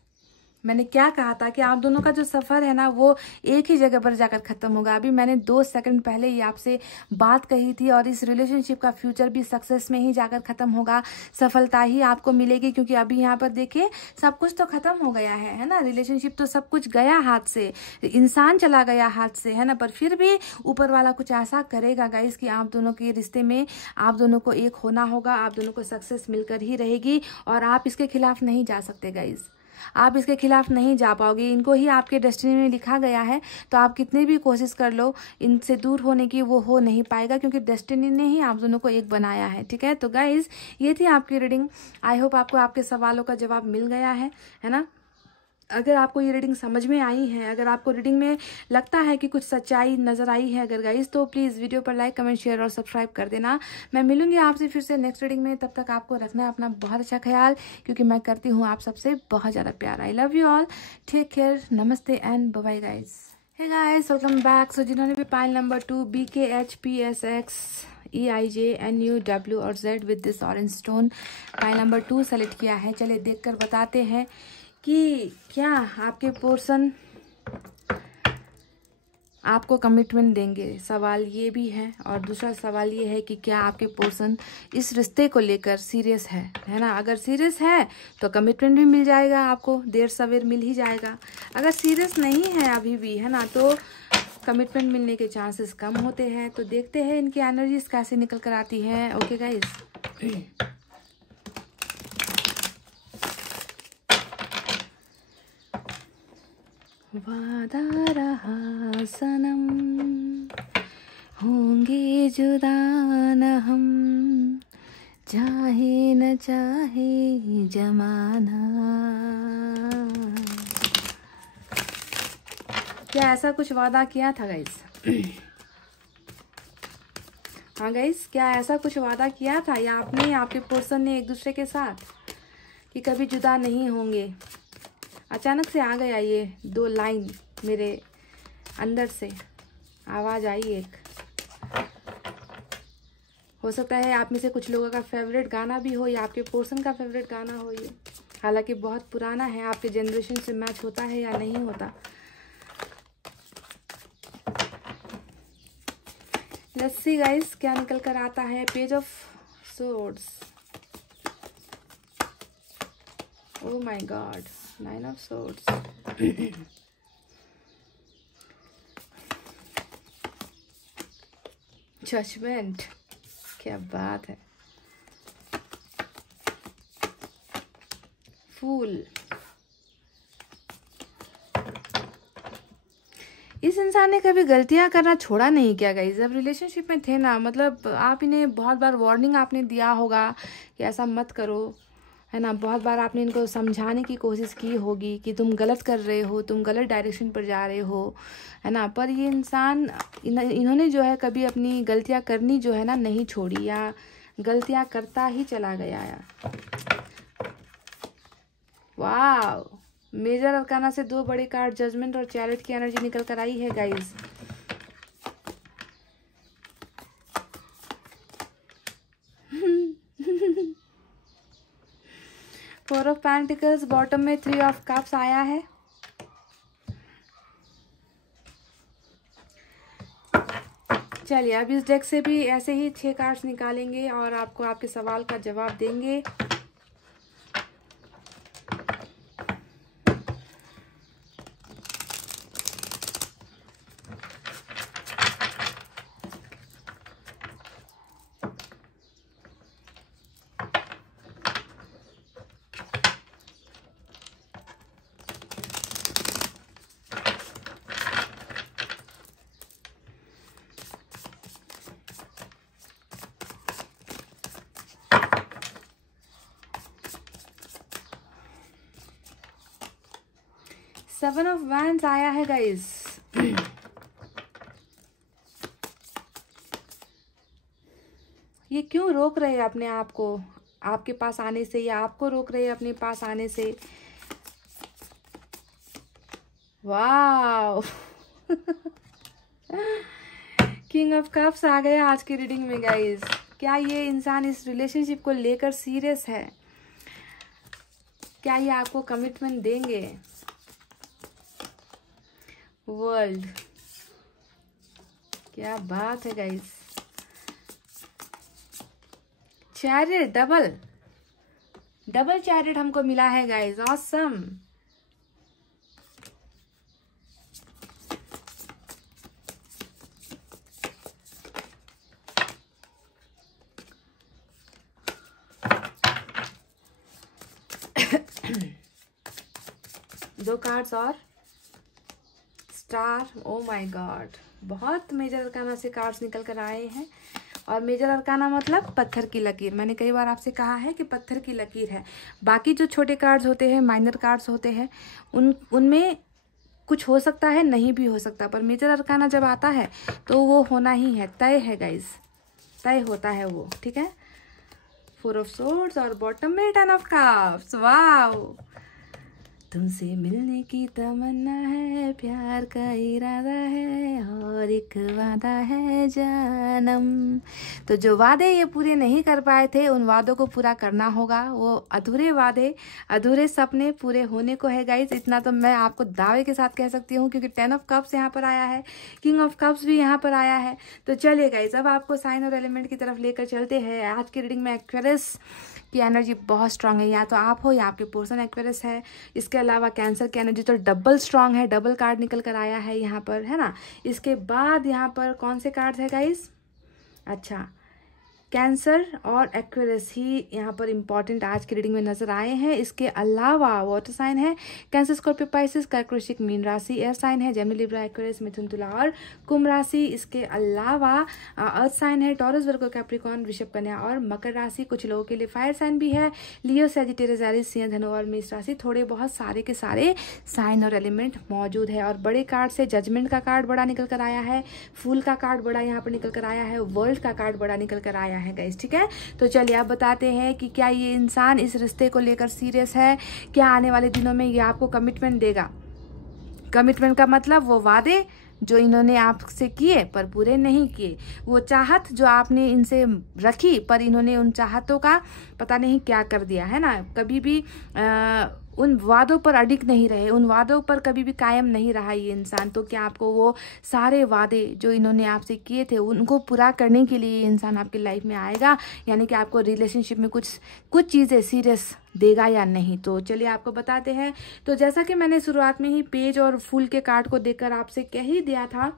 मैंने क्या कहा था कि आप दोनों का जो सफ़र है ना वो एक ही जगह पर जाकर ख़त्म होगा। अभी मैंने 2 सेकंड पहले ही आपसे बात कही थी, और इस रिलेशनशिप का फ्यूचर भी सक्सेस में ही जाकर ख़त्म होगा, सफलता ही आपको मिलेगी, क्योंकि अभी यहाँ पर देखिए सब कुछ तो ख़त्म हो गया है ना, रिलेशनशिप तो सब कुछ गया हाथ से, इंसान चला गया हाथ से, है ना, पर फिर भी ऊपर वाला कुछ ऐसा करेगा गाइस कि आप दोनों के रिश्ते में आप दोनों को एक होना होगा, आप दोनों को सक्सेस मिलकर ही रहेगी, और आप इसके खिलाफ नहीं जा सकते गाइस, आप इसके खिलाफ नहीं जा पाओगे, इनको ही आपके डेस्टिनी में लिखा गया है, तो आप कितनी भी कोशिश कर लो इनसे दूर होने की, वो हो नहीं पाएगा, क्योंकि डेस्टिनी ने ही आप दोनों को एक बनाया है, ठीक है। तो गाइज ये थी आपकी रीडिंग, आई होप आपको आपके सवालों का जवाब मिल गया है ना। अगर आपको ये रीडिंग समझ में आई है, अगर आपको रीडिंग में लगता है कि कुछ सच्चाई नज़र आई है अगर गाइस, तो प्लीज़ वीडियो पर लाइक कमेंट शेयर और सब्सक्राइब कर देना। मैं मिलूंगी आपसे फिर से नेक्स्ट रीडिंग में, तब तक आपको रखना है अपना बहुत अच्छा ख्याल, क्योंकि मैं करती हूँ आप सबसे बहुत ज़्यादा प्यार। I love you all, take care, नमस्ते and bye bye guys. Hey guys, welcome back. So जिन्होंने भी पाइल नंबर 2 BKHPSX EIJNUW और Z with this orange stone pile number 2 select किया है, चलिए देखकर बताते हैं कि क्या आपके पोर्शन आपको कमिटमेंट देंगे। सवाल ये भी है, और दूसरा सवाल ये है कि क्या आपके पोर्शन इस रिश्ते को लेकर सीरियस है ना। अगर सीरियस है तो कमिटमेंट भी मिल जाएगा आपको, देर सवेर मिल ही जाएगा। अगर सीरियस नहीं है अभी भी, है ना, तो कमिटमेंट मिलने के चांसेस कम होते हैं। तो देखते हैं इनकी एनर्जीज कैसे निकल कर आती है। ओके गाइज, वादा रहा सनम, होंगे जुदा न हम, चाहे न चाहे जमाना। क्या ऐसा कुछ वादा किया था गाइस? हाँ गाइस, क्या ऐसा कुछ वादा किया था या आपने, आपके पर्सन ने एक दूसरे के साथ कि कभी जुदा नहीं होंगे? अचानक से आ गया ये 2 लाइन मेरे अंदर से, आवाज़ आई एक। हो सकता है आप में से कुछ लोगों का फेवरेट गाना भी हो या आपके पर्सन का फेवरेट गाना हो ये। हालांकि बहुत पुराना है, आपके जनरेशन से मैच होता है या नहीं होता। लेट्स सी गाइस क्या निकल कर आता है। Page of swords, oh my god, 9 of swords. Judgement, क्या बात है। फूल, इस इंसान ने कभी गलतियां करना छोड़ा नहीं क्या गाइस? जब रिलेशनशिप में थे ना, मतलब आप इन्हें बहुत बार वार्निंग आपने दिया होगा कि ऐसा मत करो, है ना। बहुत बार आपने इनको समझाने की कोशिश की होगी कि तुम गलत कर रहे हो, तुम गलत डायरेक्शन पर जा रहे हो, है ना। पर ये इंसान, इन्होंने जो है कभी अपनी गलतियां करनी जो है ना नहीं छोड़ी, या गलतियां करता ही चला गया यार। वाह, मेजर अरकाना से 2 बड़े कार्ड, जजमेंट और चैरिट की एनर्जी निकल कर आई है guys. Four of pentacles, bottom में 3 ऑफ कप्स आया है। चलिए अब इस डेक से भी ऐसे ही 6 कार्ड्स निकालेंगे और आपको आपके सवाल का जवाब देंगे। सेवन ऑफ वैंड्स आया है गाइस। ये क्यों रोक रहे हैं अपने आप को आपके पास आने से, या आपको रोक रहे हैं अपने पास आने से? वाह, किंग ऑफ कप्स आ गया आज की रीडिंग में गाइस। क्या ये इंसान इस रिलेशनशिप को लेकर सीरियस है? क्या ये आपको कमिटमेंट देंगे? वर्ल्ड, क्या बात है गाइस। चैरिट, डबल चैरिट हमको मिला है गाइस, ऑसम। दो कार्ड्स और स्टार, ओ माय गॉड, बहुत मेजर अरकाना से कार्ड्स निकल कर आए हैं। और मेजर अरकाना मतलब पत्थर की लकीर। मैंने कई बार आपसे कहा है कि पत्थर की लकीर है। बाकी जो छोटे कार्ड्स होते हैं, माइनर कार्ड्स होते हैं, उनमें कुछ हो सकता है, नहीं भी हो सकता, पर मेजर अरकाना जब आता है तो वो होना ही है, तय है गाइस, तय होता है वो, ठीक है। 4 ऑफ सोर्ड्स और बॉटम में 10 ऑफ कप्स। वाओ, तुमसे मिलने की तमन्ना है, प्यार का इरादा है और एक वादा है जानम। तो जो वादे ये पूरे नहीं कर पाए थे, उन वादों को पूरा करना होगा। वो अधूरे वादे, अधूरे सपने पूरे होने को है गाइस। इतना तो मैं आपको दावे के साथ कह सकती हूँ, क्योंकि 10 ऑफ कप्स यहाँ पर आया है, किंग ऑफ कप्स भी यहाँ पर आया है। तो चलिए गाइस, अब आपको साइन और एलिमेंट की तरफ लेकर चलते हैं। आज की रीडिंग में एक्वेरियस की एनर्जी बहुत स्ट्रांग है, या तो आप हो या आपके पर्सन एक्वेरियस है। इसके अलावा कैंसर की एनर्जी तो डबल स्ट्रांग है, डबल कार्ड निकल कर आया है यहाँ पर, है ना। इसके बाद यहाँ पर कौन से कार्ड्स है गाइस? अच्छा, कैंसर और एक्वेरियस ही यहाँ पर इंपॉर्टेंट आज की रीडिंग में नजर आए हैं। इसके अलावा वाटर साइन है कैंसर, स्कॉर्पियो, पाइसेस, कर्क, वृश्चिक, मीन राशि। एयर साइन है जेमिनी, लिब्रा, एक्वेरियस, मिथुन, तुला और कुंभ राशि। इसके अलावा अर्थ साइन है टॉरस, वर्गो, कैप्रिकॉर्न, वृषभ, कन्या और मकर राशि। कुछ लोगों के लिए फायर साइन भी है लियो, सैजिटेरियस, एरीज, सिंह, धनु और मेष राशि। थोड़े बहुत सारे के सारे साइन और एलिमेंट मौजूद है। और बड़े कार्ड से जजमेंट का कार्ड बड़ा निकल कर आया है, फूल का कार्ड बड़ा यहाँ पर निकल कर आया है, वर्ल्ड का कार्ड बड़ा निकल कर आया है गाइस, ठीक है। तो चलिए आप बताते हैं कि क्या ये इंसान इस रिश्ते को लेकर सीरियस है, क्या आने वाले दिनों में ये आपको कमिटमेंट देगा। कमिटमेंट का मतलब वो वादे जो इन्होंने आपसे किए पर पूरे नहीं किए, वो चाहत जो आपने इनसे रखी पर इन्होंने उन चाहतों का पता नहीं क्या कर दिया है ना। कभी भी उन वादों पर अडिग नहीं रहे, उन वादों पर कभी भी कायम नहीं रहा ये इंसान। तो क्या आपको वो सारे वादे जो इन्होंने आपसे किए थे उनको पूरा करने के लिए ये इंसान आपकी लाइफ में आएगा, यानी कि आपको रिलेशनशिप में कुछ चीज़ें सीरियस देगा या नहीं। तो चलिए आपको बताते हैं। तो जैसा कि मैंने शुरुआत में ही पेज और फूल के कार्ड को देखकर आपसे कह ही दिया था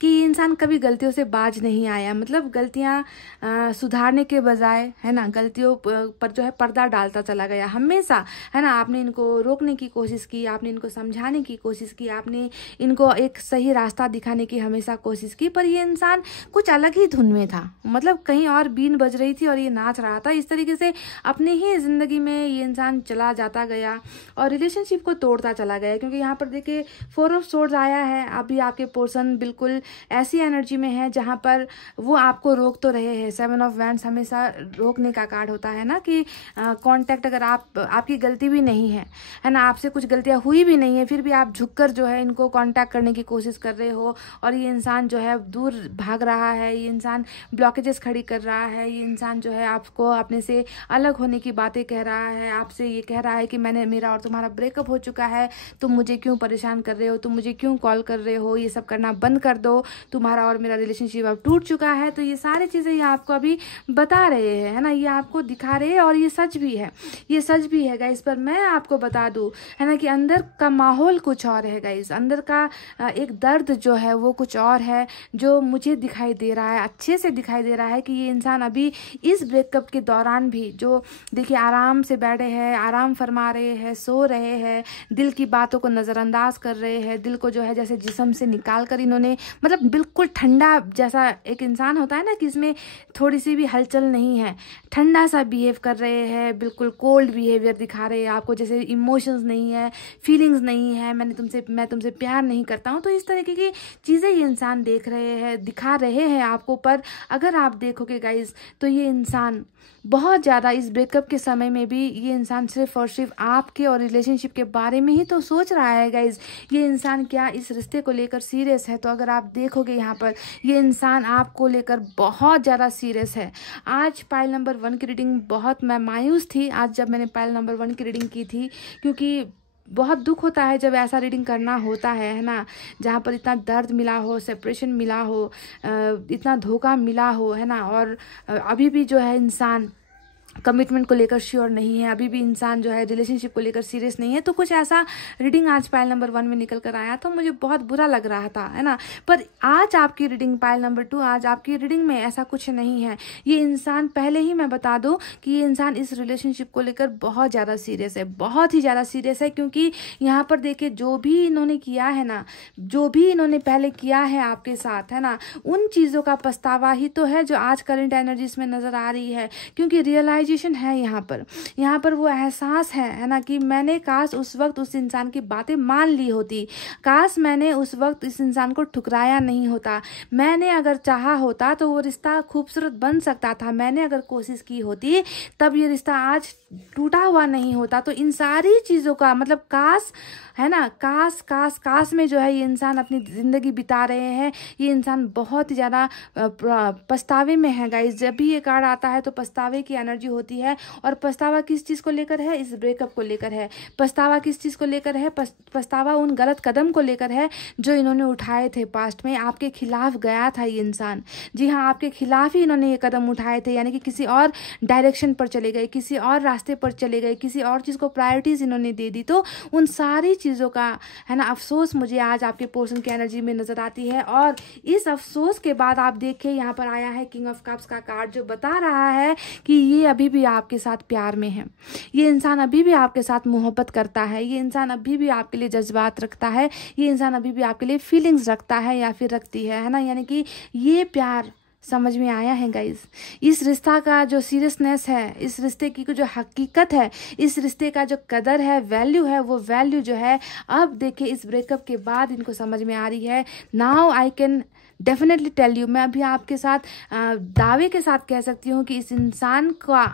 कि ये इंसान कभी गलतियों से बाज नहीं आया, मतलब गलतियां सुधारने के बजाय है ना गलतियों पर जो है पर्दा डालता चला गया हमेशा, है ना। आपने इनको रोकने की कोशिश की, आपने इनको समझाने की कोशिश की, आपने इनको एक सही रास्ता दिखाने की हमेशा कोशिश की, पर ये इंसान कुछ अलग ही धुन में था, मतलब कहीं और बीन बज रही थी और ये नाच रहा था। इस तरीके से अपने ही जिंदगी में ये इंसान चला जाता गया और रिलेशनशिप को तोड़ता चला गया। क्योंकि यहाँ पर देखिए 4 ऑफ सोर्ड्स आया है। अभी आपके पर्सन बिल्कुल ऐसी एनर्जी में है जहां पर वो आपको रोक तो रहे हैं। 7 ऑफ वैंड्स हमेशा रोकने का कार्ड होता है ना, कि कांटेक्ट अगर आपकी गलती भी नहीं है ना, आपसे कुछ गलतियां हुई भी नहीं है, फिर भी आप झुककर जो है इनको कांटेक्ट करने की कोशिश कर रहे हो और ये इंसान जो है दूर भाग रहा है, ये इंसान ब्लॉकेजेस खड़ी कर रहा है, ये इंसान जो है आपको अपने से अलग होने की बातें कह रहा है, आपसे ये कह रहा है कि मेरा और तुम्हारा ब्रेकअप हो चुका है, तुम मुझे क्यों परेशान कर रहे हो, तुम मुझे क्यों कॉल कर रहे हो, ये सब करना बंद कर दो, तुम्हारा और मेरा रिलेशनशिप अब टूट चुका है। तो ये सारी चीजें ये आपको अभी बता रहे हैं, है ना, ये आपको दिखा रहे हैं और ये सच भी है, ये सच भी है गाइस। पर मैं आपको बता दूं है ना कि अंदर का माहौल कुछ और है गाइस, अंदर का एक दर्द जो है वो कुछ और है, जो मुझे दिखाई दे रहा है, अच्छे से दिखाई दे रहा है कि ये इंसान अभी इस ब्रेकअप के दौरान भी जो देखिए आराम से बैठे हैं, आराम फरमा रहे हैं, सो रहे हैं, दिल की बातों को नजरअंदाज कर रहे हैं, दिल को जो है जैसे जिस्म से निकाल कर इन्होंने, मतलब बिल्कुल ठंडा जैसा एक इंसान होता है ना कि इसमें थोड़ी सी भी हलचल नहीं है, ठंडा सा बिहेव कर रहे हैं, बिल्कुल कोल्ड बिहेवियर दिखा रहे हैं आपको, जैसे इमोशंस नहीं है, फीलिंग्स नहीं है, मैं तुमसे प्यार नहीं करता हूँ। तो इस तरीके की चीज़ें ये इंसान देख रहे हैं, दिखा रहे हैं आपको। पर अगर आप देखोगे गाइज तो ये इंसान बहुत ज़्यादा इस ब्रेकअप के समय में भी ये इंसान सिर्फ और सिर्फ आपके और रिलेशनशिप के बारे में ही तो सोच रहा है गाइज। ये इंसान क्या इस रिश्ते को लेकर सीरियस है? तो अगर आप देखोगे यहाँ पर ये इंसान आपको लेकर बहुत ज़्यादा सीरियस है। आज पाइल नंबर 1 की रीडिंग बहुत मैं मायूस थी आज जब मैंने पाइल नंबर 1 की रीडिंग की थी, क्योंकि बहुत दुख होता है जब ऐसा रीडिंग करना होता है ना, जहाँ पर इतना दर्द मिला हो, सेपरेशन मिला हो, इतना धोखा मिला हो, है ना, और अभी भी जो है इंसान कमिटमेंट को लेकर श्योर नहीं है, अभी भी इंसान जो है रिलेशनशिप को लेकर सीरियस नहीं है। तो कुछ ऐसा रीडिंग आज पाइल नंबर 1 में निकल कर आया तो मुझे बहुत बुरा लग रहा था, है ना। पर आज आपकी रीडिंग पाइल नंबर 2, आज आपकी रीडिंग में ऐसा कुछ नहीं है। ये इंसान, पहले ही मैं बता दूं कि ये इंसान इस रिलेशनशिप को लेकर बहुत ज़्यादा सीरियस है, बहुत ही ज़्यादा सीरियस है। क्योंकि यहाँ पर देखिए जो भी इन्होंने किया है ना, जो भी इन्होंने पहले किया है आपके साथ, है ना, उन चीज़ों का पछतावा ही तो है जो आज करंट एनर्जीज में नजर आ रही है। क्योंकि रियलाइजेशन है यहाँ पर वो एहसास है ना कि मैंने काश उस वक्त उस इंसान की बातें मान ली होती, काश मैंने उस वक्त इस इंसान को ठुकराया नहीं होता, मैंने अगर चाहा होता तो वो रिश्ता खूबसूरत बन सकता था, मैंने अगर कोशिश की होती तब ये रिश्ता आज टूटा हुआ नहीं होता। तो इन सारी चीज़ों का मतलब काश, है ना, काश काश काश में जो है ये इंसान अपनी ज़िंदगी बिता रहे हैं। ये इंसान बहुत ही ज़्यादा पछतावे में है गाइस। जब भी ये कार्ड आता है तो पछतावे की एनर्जी होती है। और पछतावा किस चीज़ को लेकर है? इस ब्रेकअप को लेकर है। पछतावा किस चीज़ को लेकर है? पछतावा उन गलत कदम को लेकर है जो इन्होंने उठाए थे पास्ट में। आपके खिलाफ गया था ये इंसान, जी हाँ, आपके खिलाफ ही इन्होंने ये कदम उठाए थे, यानी कि किसी और डायरेक्शन पर चले गए, किसी और रास्ते पर चले गए, किसी और चीज़ को प्रायोरिटीज इन्होंने दे दी। तो उन सारी चीज़ों का है ना अफसोस मुझे आज आपके पोर्शन की एनर्जी में नजर आती है। और इस अफसोस के बाद आप देखिए यहाँ पर आया है किंग ऑफ कप्स का कार्ड, जो बता रहा है कि ये अभी भी आपके साथ प्यार में है, ये इंसान अभी भी आपके साथ मोहब्बत करता है, ये इंसान अभी भी आपके लिए जज्बात रखता है, ये इंसान अभी भी आपके लिए फीलिंग्स रखता है या फिर रखती है ना। यानी कि ये प्यार समझ में आया है गाइज। इस रिश्ता का जो सीरियसनेस है, इस रिश्ते की जो हकीकत है, इस रिश्ते का जो कदर है, वैल्यू है, वो वैल्यू जो है अब देखिए इस ब्रेकअप के बाद इनको समझ में आ रही है। Now I can definitely tell you, मैं अभी आपके साथ दावे के साथ कह सकती हूँ कि इस इंसान का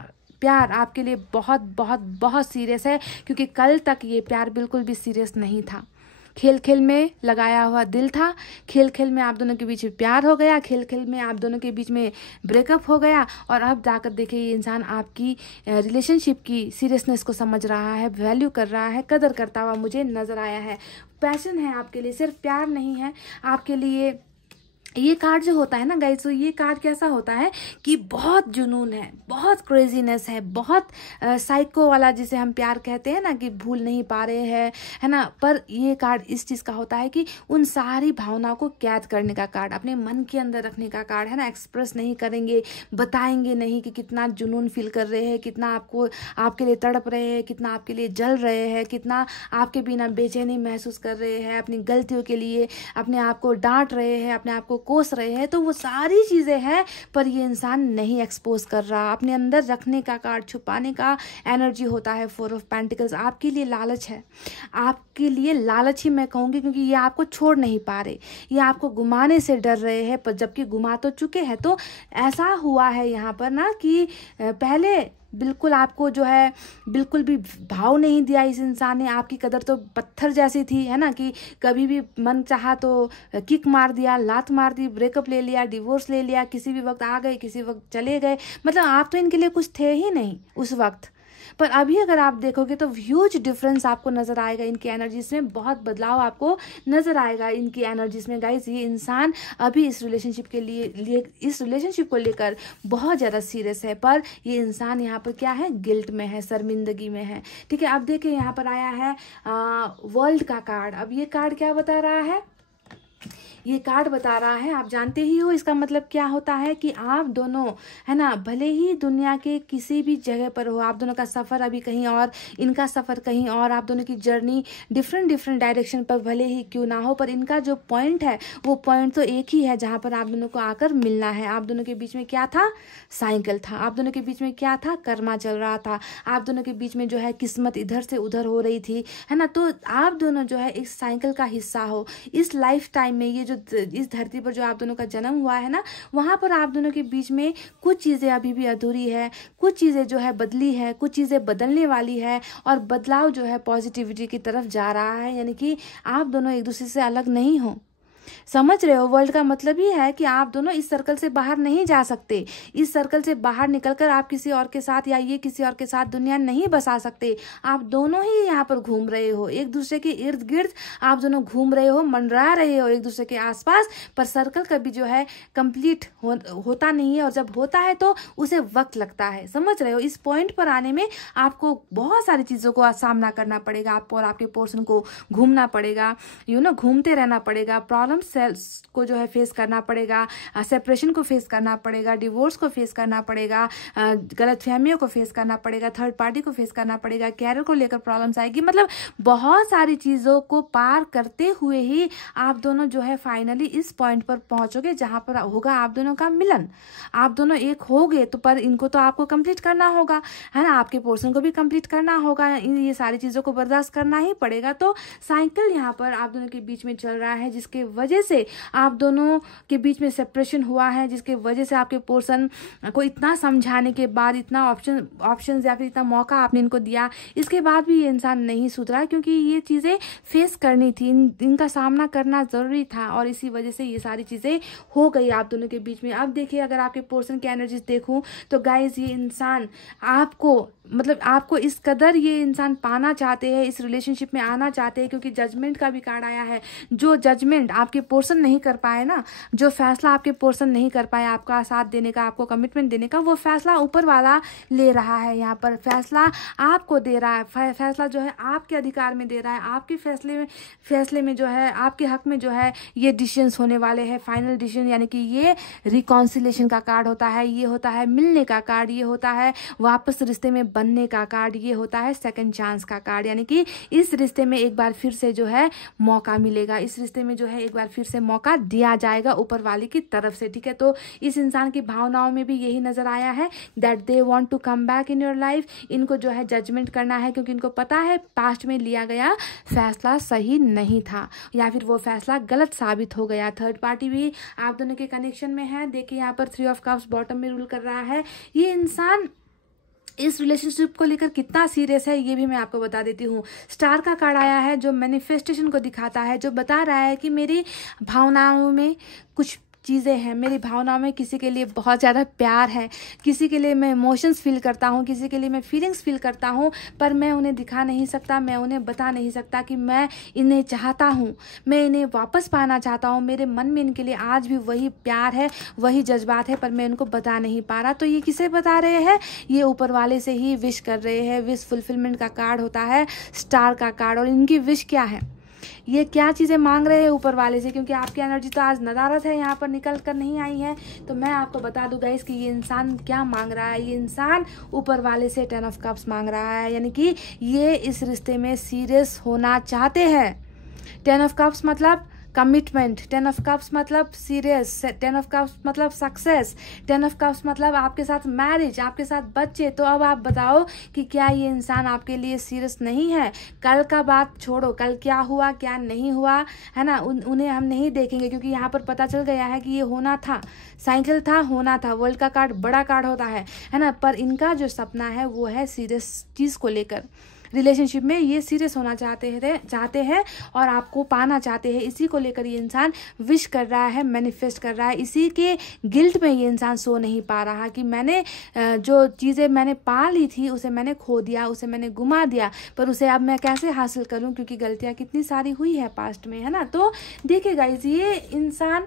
प्यार आपके लिए बहुत बहुत बहुत सीरियस है, क्योंकि कल तक ये प्यार बिल्कुल भी सीरियस नहीं था। खेल खेल में लगाया हुआ दिल था, खेल खेल में आप दोनों के बीच में प्यार हो गया, खेल खेल में आप दोनों के बीच में ब्रेकअप हो गया, और अब जाकर देखिए ये इंसान आपकी रिलेशनशिप की सीरियसनेस को समझ रहा है, वैल्यू कर रहा है, कदर करता हुआ मुझे नज़र आया है। पैशन है आपके लिए, सिर्फ प्यार नहीं है आपके लिए। ये कार्ड जो होता है ना गाइस, तो ये कार्ड कैसा होता है कि बहुत जुनून है, बहुत क्रेजीनेस है, बहुत साइको वाला जिसे हम प्यार कहते हैं ना, कि भूल नहीं पा रहे हैं, है ना। पर ये कार्ड इस चीज़ का होता है कि उन सारी भावनाओं को कैद करने का कार्ड, अपने मन के अंदर रखने का कार्ड है ना। एक्सप्रेस नहीं करेंगे, बताएंगे नहीं कि कितना जुनून फील कर रहे हैं, कितना आपको आपके लिए तड़प रहे हैं, कितना आपके लिए जल रहे हैं, कितना आपके बिना बेचैनी महसूस कर रहे हैं, अपनी गलतियों के लिए अपने आप को डांट रहे हैं, अपने आप को कोस रहे हैं। तो वो सारी चीज़ें हैं, पर ये इंसान नहीं एक्सपोज कर रहा। अपने अंदर रखने का कार्ड, छुपाने का एनर्जी होता है 4 ऑफ पेंटिकल्स। आपके लिए लालच है, आपके लिए लालच ही मैं कहूँगी, क्योंकि ये आपको छोड़ नहीं पा रहे, ये आपको घुमाने से डर रहे हैं, पर जबकि घुमा तो चुके हैं। तो ऐसा हुआ है यहाँ पर ना कि पहले बिल्कुल आपको जो है बिल्कुल भी भाव नहीं दिया इस इंसान ने। आपकी कदर तो पत्थर जैसी थी, है ना, कि कभी भी मन चाहा तो किक मार दिया, लात मार दी, ब्रेकअप ले लिया, डिवोर्स ले लिया, किसी भी वक्त आ गए, किसी वक्त चले गए। मतलब आप तो इनके लिए कुछ थे ही नहीं उस वक्त। पर अभी अगर आप देखोगे तो ह्यूज डिफरेंस आपको नजर आएगा इनकी एनर्जीज में, बहुत बदलाव आपको नजर आएगा इनकी एनर्जीज में गाइस। ये इंसान अभी इस रिलेशनशिप के लिए इस रिलेशनशिप को लेकर बहुत ज़्यादा सीरियस है, पर ये इंसान यहाँ पर क्या है, गिल्ट में है, शर्मिंदगी में है। ठीक है, अब देखिए यहाँ पर आया है वर्ल्ड का कार्ड। अब ये कार्ड क्या बता रहा है? ये कार्ड बता रहा है, आप जानते ही हो इसका मतलब क्या होता है, कि आप दोनों है ना, भले ही दुनिया के किसी भी जगह पर हो, आप दोनों का सफ़र अभी कहीं और, इनका सफ़र कहीं और, आप दोनों की जर्नी डिफरेंट डायरेक्शन पर भले ही क्यों ना हो, पर इनका जो पॉइंट है वो पॉइंट तो एक ही है, जहाँ पर आप दोनों को आकर मिलना है। आप दोनों के बीच में क्या था? साइकिल था। आप दोनों के बीच में क्या था? कर्मा चल रहा था। आप दोनों के बीच में जो है किस्मत इधर से उधर हो रही थी, है ना। तो आप दोनों जो है इस साइकिल का हिस्सा हो। इस लाइफ टाइम में ये जो इस धरती पर जो आप दोनों का जन्म हुआ है ना, वहाँ पर आप दोनों के बीच में कुछ चीज़ें अभी भी अधूरी है, कुछ चीज़ें जो है बदली है, कुछ चीज़ें बदलने वाली है, और बदलाव जो है पॉजिटिविटी की तरफ जा रहा है। यानी कि आप दोनों एक दूसरे से अलग नहीं हो। समझ रहे हो? वर्ल्ड का मतलब ही है कि आप दोनों इस सर्कल से बाहर नहीं जा सकते। इस सर्कल से बाहर निकलकर आप किसी और के साथ या ये किसी और के साथ दुनिया नहीं बसा सकते। आप दोनों ही यहाँ पर घूम रहे हो, एक दूसरे के इर्द गिर्द आप दोनों घूम रहे हो, मंडरा रहे हो एक दूसरे के आसपास, पर सर्कल कभी जो है कंप्लीट होता नहीं है, और जब होता है तो उसे वक्त लगता है। समझ रहे हो? इस पॉइंट पर आने में आपको बहुत सारी चीज़ों को सामना करना पड़ेगा, आपको और आपके पोर्शन को घूमना पड़ेगा, घूमते रहना पड़ेगा, प्रॉब्लम सेल्स को जो है फेस करना पड़ेगा, सेपरेशन को फेस करना पड़ेगा, डिवोर्स को फेस करना पड़ेगा, गलतफहमियों को फेस करना पड़ेगा, थर्ड पार्टी को फेस करना पड़ेगा, कैरियर को लेकर प्रॉब्लम्स आएगी। मतलब बहुत सारी चीज़ों को पार करते हुए ही आप दोनों जो है फाइनली इस पॉइंट पर पहुंचोगे जहां पर होगा आप दोनों का मिलन। आप दोनों एक होगे तो, पर इनको तो आपको कंप्लीट करना होगा, है ना, आपके पोर्शन को भी कंप्लीट करना होगा, ये सारी चीज़ों को बर्दाश्त करना ही पड़ेगा। तो साइकिल यहाँ पर आप दोनों के बीच में चल रहा है, जिसके वजह वजह से आप दोनों के बीच में सेपरेशन हुआ है, जिसके वजह से आपके पर्सन को इतना समझाने के बाद, इतना ऑप्शन या फिर इतना मौका आपने इनको दिया, इसके बाद भी ये इंसान नहीं सुधरा, क्योंकि ये चीज़ें फेस करनी थी, इनका सामना करना ज़रूरी था, और इसी वजह से ये सारी चीज़ें हो गई आप दोनों के बीच में। अब देखिए, अगर आपके पर्सन की एनर्जीज देखूं तो गाइज, ये इंसान आपको इस कदर ये इंसान पाना चाहते हैं, इस रिलेशनशिप में आना चाहते हैं, क्योंकि जजमेंट का भी कार्ड आया है। जो जजमेंट आपके पर्सन नहीं कर पाए ना, जो फैसला आपके पर्सन नहीं कर पाए आपका साथ देने का, आपको कमिटमेंट देने का, वो फैसला ऊपर वाला ले रहा है। यहाँ पर फैसला आपको दे रहा है, फैसला जो है आपके अधिकार में दे रहा है, आपके फैसले में जो है, आपके हक में जो है ये डिसीजंस होने वाले हैं, फाइनल डिसीजन। यानी कि ये रिकॉन्सिलेशन का कार्ड होता है, ये होता है मिलने का कार्ड, ये होता है वापस रिश्ते में बनने का कार्ड, ये होता है सेकंड चांस का कार्ड। यानी कि इस रिश्ते में एक बार फिर से जो है मौका मिलेगा, इस रिश्ते में जो है एक बार फिर से मौका दिया जाएगा ऊपर वाले की तरफ से, ठीक है। तो इस इंसान की भावनाओं में भी यही नजर आया है that they want to come back in your life. इनको जो है जजमेंट करना है, क्योंकि इनको पता है पास्ट में लिया गया फैसला सही नहीं था, या फिर वो फैसला गलत साबित हो गया। थर्ड पार्टी भी आप दोनों के कनेक्शन में है। देखिए यहाँ पर 3 ऑफ कप्स बॉटम में रूल कर रहा है। ये इंसान इस रिलेशनशिप को लेकर कितना सीरियस है ये भी मैं आपको बता देती हूँ। स्टार का कार्ड आया है जो मैनिफेस्टेशन को दिखाता है, जो बता रहा है कि मेरी भावनाओं में कुछ चीज़ें हैं, मेरी भावनाओं में किसी के लिए बहुत ज़्यादा प्यार है, किसी के लिए मैं इमोशंस फील करता हूँ, किसी के लिए मैं फीलिंग्स फील करता हूँ, पर मैं उन्हें दिखा नहीं सकता, मैं उन्हें बता नहीं सकता कि मैं इन्हें चाहता हूँ, मैं इन्हें वापस पाना चाहता हूँ। मेरे मन में इनके लिए आज भी वही प्यार है, वही जज्बात है, पर मैं उनको बता नहीं पा रहा। तो ये किसे बता रहे हैं? ये ऊपर वाले से ही विश कर रहे हैं। विश फुलफिलमेंट का कार्ड होता है स्टार का कार्ड। और इनकी विश क्या है, ये क्या चीज़ें मांग रहे हैं ऊपर वाले से, क्योंकि आपकी एनर्जी तो आज नदारत है, यहाँ पर निकल कर नहीं आई है। तो मैं आपको बता दूँ गाइस कि ये इंसान क्या मांग रहा है। ये इंसान ऊपर वाले से 10 ऑफ कप्स मांग रहा है, यानी कि ये इस रिश्ते में सीरियस होना चाहते हैं। 10 ऑफ कप्स मतलब कमिटमेंट, 10 ऑफ कप्स मतलब सीरियस, 10 ऑफ कप्स मतलब सक्सेस, 10 ऑफ कप्स मतलब आपके साथ मैरिज, आपके साथ बच्चे। तो अब आप बताओ कि क्या ये इंसान आपके लिए सीरियस नहीं है? कल का बात छोड़ो, कल क्या हुआ क्या नहीं हुआ है ना, उन्हें हम नहीं देखेंगे, क्योंकि यहाँ पर पता चल गया है कि ये होना था, साइकिल था, होना था। वर्ल्ड का कार्ड बड़ा कार्ड होता है ना, पर इनका जो सपना है वो है सीरियस चीज़ को लेकर। रिलेशनशिप में ये सीरियस होना चाहते हैं और आपको पाना चाहते हैं। इसी को लेकर ये इंसान विश कर रहा है, मैनिफेस्ट कर रहा है। इसी के गिल्ट में ये इंसान सो नहीं पा रहा कि मैंने जो चीज़ें मैंने पा ली थी उसे मैंने खो दिया, उसे मैंने गुमा दिया, पर उसे अब मैं कैसे हासिल करूं, क्योंकि गलतियां कितनी सारी हुई है पास्ट में, है ना। तो देखिए गाइज, ये इंसान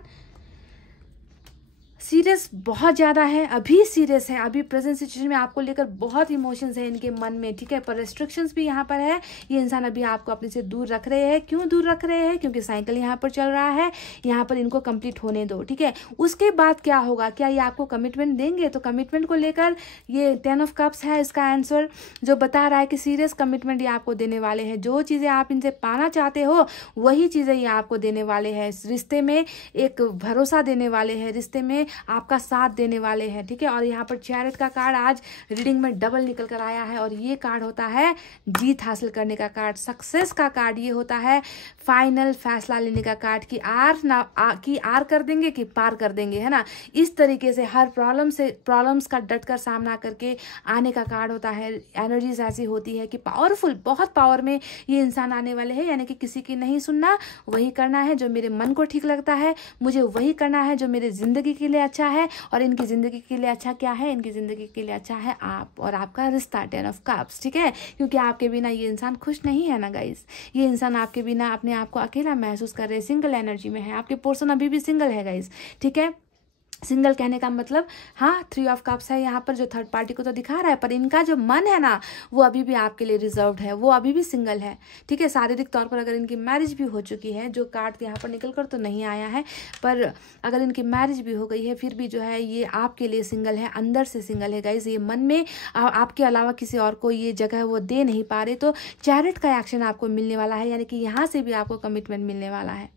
सीरियस बहुत ज़्यादा है, अभी सीरियस है, अभी प्रेजेंट सिचुएशन में आपको लेकर बहुत इमोशंस है इनके मन में, ठीक है। पर रेस्ट्रिक्शंस भी यहाँ पर है। ये इंसान अभी आपको अपने से दूर रख रहे हैं। क्यों दूर रख रहे हैं? क्योंकि साइकिल यहाँ पर चल रहा है, यहाँ पर इनको कंप्लीट होने दो, ठीक है। उसके बाद क्या होगा? क्या ये आपको कमिटमेंट देंगे? तो कमिटमेंट को लेकर ये 10 ऑफ कप्स है इसका आंसर, जो बता रहा है कि सीरियस कमिटमेंट ये आपको देने वाले हैं। जो चीज़ें आप इनसे पाना चाहते हो वही चीज़ें ये आपको देने वाले हैं। रिश्ते में एक भरोसा देने वाले हैं, रिश्ते में आपका साथ देने वाले हैं, ठीक है। और यहाँ पर चैरियट का कार्ड आज रीडिंग में डबल निकल कर आया है, और ये कार्ड होता है जीत हासिल करने का कार्ड, सक्सेस का कार्ड। ये होता है फाइनल फैसला लेने का कार्ड कि आर कर देंगे कि पार कर देंगे, है ना। इस तरीके से हर प्रॉब्लम्स का डट कर सामना करके आने का कार्ड होता है। एनर्जीज ऐसी होती है कि पावरफुल, बहुत पावर में ये इंसान आने वाले हैं। यानी कि किसी की नहीं सुनना, वही करना है जो मेरे मन को ठीक लगता है, मुझे वही करना है जो मेरी जिंदगी के लिए अच्छा है। और इनकी जिंदगी के लिए अच्छा क्या है? इनकी जिंदगी के लिए अच्छा है आप और आपका रिश्ता, 10 ऑफ कप्स, ठीक है। क्योंकि आपके बिना ये इंसान खुश नहीं है ना गाइस। ये इंसान आपके बिना अपने आप को अकेला महसूस कर रहे हैं, सिंगल एनर्जी में है। आपके पर्सन अभी भी सिंगल है गाइस, ठीक है। सिंगल कहने का मतलब, हाँ 3 ऑफ कप्स है यहाँ पर, जो थर्ड पार्टी को तो दिखा रहा है, पर इनका जो मन है ना वो अभी भी आपके लिए रिजर्व्ड है, वो अभी भी सिंगल है, ठीक है। शारीरिक तौर पर अगर इनकी मैरिज भी हो चुकी है, जो कार्ड यहाँ पर निकल कर तो नहीं आया है, पर अगर इनकी मैरिज भी हो गई है फिर भी जो है ये आपके लिए सिंगल है, अंदर से सिंगल है गाइज। ये मन में आपके अलावा किसी और को ये जगह वो दे नहीं पा रहे। तो चैरियट का एक्शन आपको मिलने वाला है, यानी कि यहाँ से भी आपको कमिटमेंट मिलने वाला है।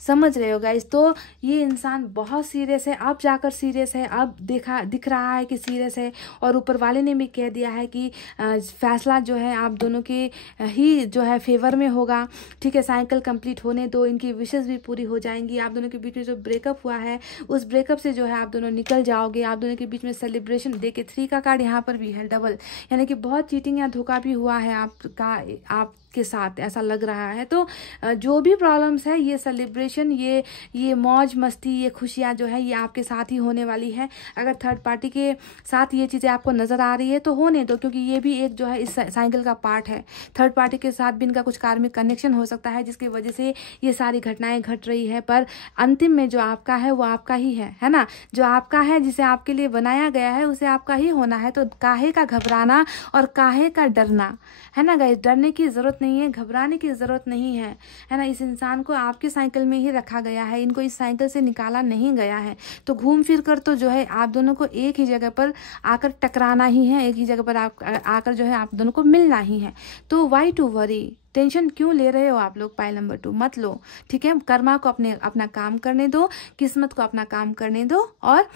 समझ रहे हो गाइस। तो ये इंसान बहुत सीरियस है, अब जाकर सीरियस है, अब दिख रहा है कि सीरियस है। और ऊपर वाले ने भी कह दिया है कि फैसला जो है आप दोनों के ही जो है फेवर में होगा, ठीक है। साइकिल कंप्लीट होने दो, इनकी विशेष भी पूरी हो जाएंगी। आप दोनों के बीच में जो ब्रेकअप हुआ है उस ब्रेकअप से जो है आप दोनों निकल जाओगे। आप दोनों के बीच में सेलिब्रेशन, देखिए 3 का कार्ड यहाँ पर भी है डबल, यानी कि बहुत चीटिंग या धोखा भी हुआ है आपके साथ, ऐसा लग रहा है। तो जो भी प्रॉब्लम्स है, ये सेलिब्रेशन, ये मौज मस्ती, ये खुशियाँ जो है ये आपके साथ ही होने वाली है। अगर थर्ड पार्टी के साथ ये चीज़ें आपको नज़र आ रही है तो होने दो, क्योंकि ये भी एक जो है इस साइकिल का पार्ट है। थर्ड पार्टी के साथ भी इनका कुछ कार्मिक कनेक्शन हो सकता है, जिसकी वजह से ये सारी घटनाएं घट रही है। पर अंतिम में जो आपका है वो आपका ही है ना। जो आपका है, जिसे आपके लिए बनाया गया है, उसे आपका ही होना है। तो काहे का घबराना और काहे का डरना, है ना गाइस। डरने की जरूरत नहीं है, घबराने की जरूरत नहीं है ना। इस इंसान को आपके साइकिल में ही रखा गया है, इनको इस साइकिल से निकाला नहीं गया है। तो घूम फिर कर तो जो है आप दोनों को एक ही जगह पर आकर टकराना ही है, एक ही जगह पर आकर जो है आप दोनों को मिलना ही है। तो वाई टू वरी, टेंशन क्यों ले रहे हो आप लोग। पाइल नंबर 2 मत लो, ठीक है। कर्मा को अपना काम करने दो, किस्मत को अपना काम करने दो, और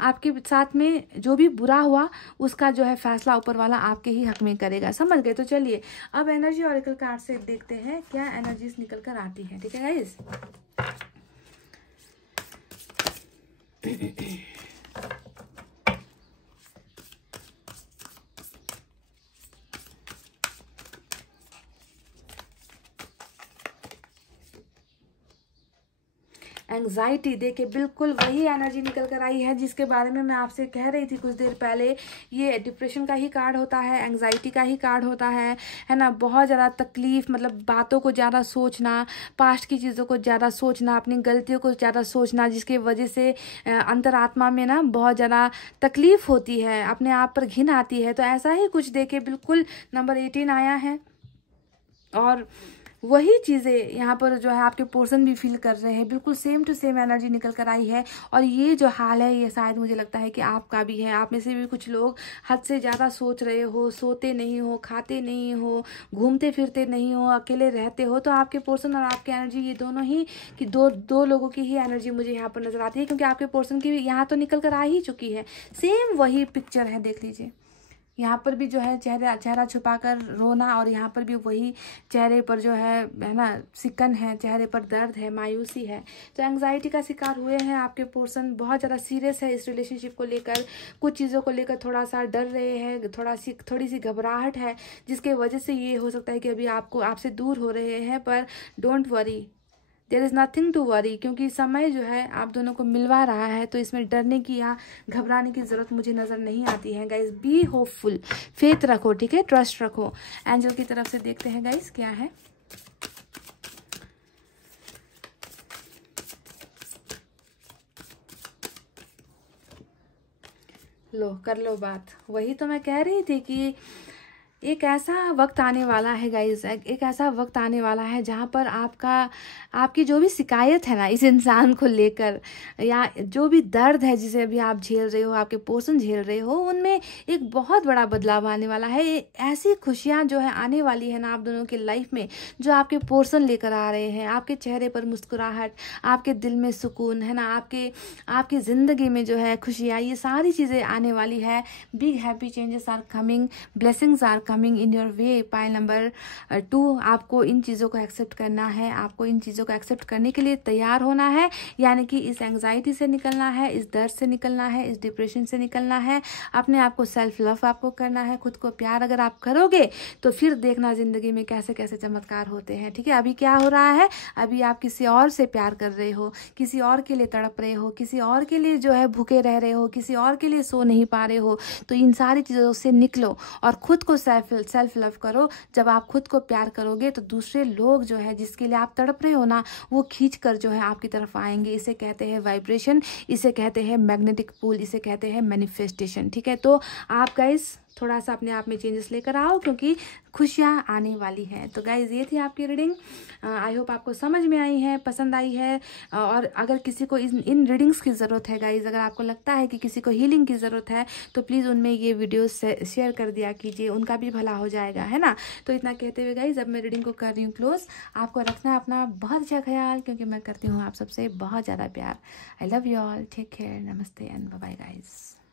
आपके साथ में जो भी बुरा हुआ उसका जो है फैसला ऊपर वाला आपके ही हक में करेगा, समझ गए। तो चलिए अब एनर्जी ऑरेकल कार्ड से देखते हैं क्या एनर्जीज निकल कर आती है, ठीक है गाइस। एंग्जाइटी, देखिए बिल्कुल वही एनर्जी निकल कर आई है जिसके बारे में मैं आपसे कह रही थी कुछ देर पहले। ये डिप्रेशन का ही कार्ड होता है, एंग्जाइटी का ही कार्ड होता है ना। बहुत ज़्यादा तकलीफ, मतलब बातों को ज़्यादा सोचना, पास्ट की चीज़ों को ज़्यादा सोचना, अपनी गलतियों को ज़्यादा सोचना, जिसकी वजह से अंतरात्मा में ना बहुत ज़्यादा तकलीफ होती है, अपने आप पर घिन आती है। तो ऐसा ही कुछ देखिए, बिल्कुल नंबर 18 आया है, और वही चीज़ें यहाँ पर जो है आपके पोर्सन भी फील कर रहे हैं। बिल्कुल सेम टू सेम एनर्जी निकल कर आई है। और ये जो हाल है ये शायद मुझे लगता है कि आपका भी है। आप में से भी कुछ लोग हद से ज़्यादा सोच रहे हो, सोते नहीं हो, खाते नहीं हो, घूमते फिरते नहीं हो, अकेले रहते हो। तो आपके पोर्सन और आपकी एनर्जी, ये दोनों ही कि दो लोगों की ही एनर्जी मुझे यहाँ पर नजर आती है, क्योंकि आपके पोर्सन की भी यहाँ तो निकल कर आ ही चुकी है। सेम वही पिक्चर है, देख लीजिए। यहाँ पर भी जो है चेहरा छुपाकर रोना, और यहाँ पर भी वही चेहरे पर जो है ना सिकन है, चेहरे पर दर्द है, मायूसी है। तो एंग्जाइटी का शिकार हुए हैं आपके पर्सन, बहुत ज़्यादा सीरियस है इस रिलेशनशिप को लेकर, कुछ चीज़ों को लेकर थोड़ा सा डर रहे हैं, थोड़ी सी घबराहट है, जिसके वजह से ये हो सकता है कि अभी आपसे दूर हो रहे हैं। पर don't worry, there is nothing to worry, क्योंकि समय जो है आप दोनों को मिलवा रहा है। तो इसमें डरने की या घबराने की ज़रूरत मुझे नज़र नहीं आती है गाइस। बी होपफुल, फेथ रखो, ठीक है, ट्रस्ट रखो। एंजल की तरफ से देखते हैं गाइस क्या है। लो कर लो बात। वही तो मैं कह रही थी कि एक ऐसा वक्त आने वाला है गाइस, एक ऐसा वक्त आने वाला है जहाँ पर आपकी जो भी शिकायत है ना इस इंसान को लेकर, या जो भी दर्द है जिसे अभी आप झेल रहे हो, आपके पोर्सन झेल रहे हो, उनमें एक बहुत बड़ा बदलाव आने वाला है। ऐसी खुशियाँ जो है आने वाली है ना आप दोनों की लाइफ में, जो आपके पोर्सन लेकर आ रहे हैं। आपके चेहरे पर मुस्कुराहट, आपके दिल में सुकून है ना, आपकी ज़िंदगी में जो है खुशियाँ, ये सारी चीज़ें आने वाली है। Big happy changes are coming, blessings are coming in your way. Pile number 2, आपको इन चीज़ों को एक्सेप्ट करना है, आपको इन चीज़ों को एक्सेप्ट करने के लिए तैयार होना है। यानी कि इस एंग्जाइटी से निकलना है, इस दर्द से निकलना है, इस डिप्रेशन से निकलना है। अपने आप को सेल्फ लव आपको करना है, खुद को प्यार अगर आप करोगे तो फिर देखना ज़िंदगी में कैसे कैसे चमत्कार होते हैं, ठीक है। अभी क्या हो रहा है, अभी आप किसी और से प्यार कर रहे हो, किसी और के लिए तड़प रहे हो, किसी और के लिए जो है भूखे रह रहे हो, किसी और के लिए सो नहीं पा रहे हो। तो इन सारी चीज़ों से निकलो और खुद को सेल्फ लव करो। जब आप खुद को प्यार करोगे तो दूसरे लोग जो है जिसके लिए आप तड़प रहे हो ना, वो खींच कर जो है आपकी तरफ आएंगे। इसे कहते हैं वाइब्रेशन, इसे कहते हैं मैग्नेटिक पुल, इसे कहते हैं मैनिफेस्टेशन, ठीक है। तो आप गाइस थोड़ा सा अपने आप में चेंजेस लेकर आओ, क्योंकि खुशियाँ आने वाली हैं। तो गाइज ये थी आपकी रीडिंग। आई होप आपको समझ में आई है, पसंद आई है। और अगर किसी को इन रीडिंग्स की ज़रूरत है गाइज, अगर आपको लगता है कि किसी को हीलिंग की ज़रूरत है तो प्लीज़ उनमें ये वीडियो शेयर कर दिया कीजिए, उनका भी भला हो जाएगा, है ना। तो इतना कहते हुए गाइज अब मैं रीडिंग को कर रही हूँ क्लोज। आपको रखना है अपना बहुत अच्छा ख्याल, क्योंकि मैं करती हूँ आप सबसे बहुत ज़्यादा प्यार। I love you all, take care, नमस्ते एंड बाय बाय गाइज।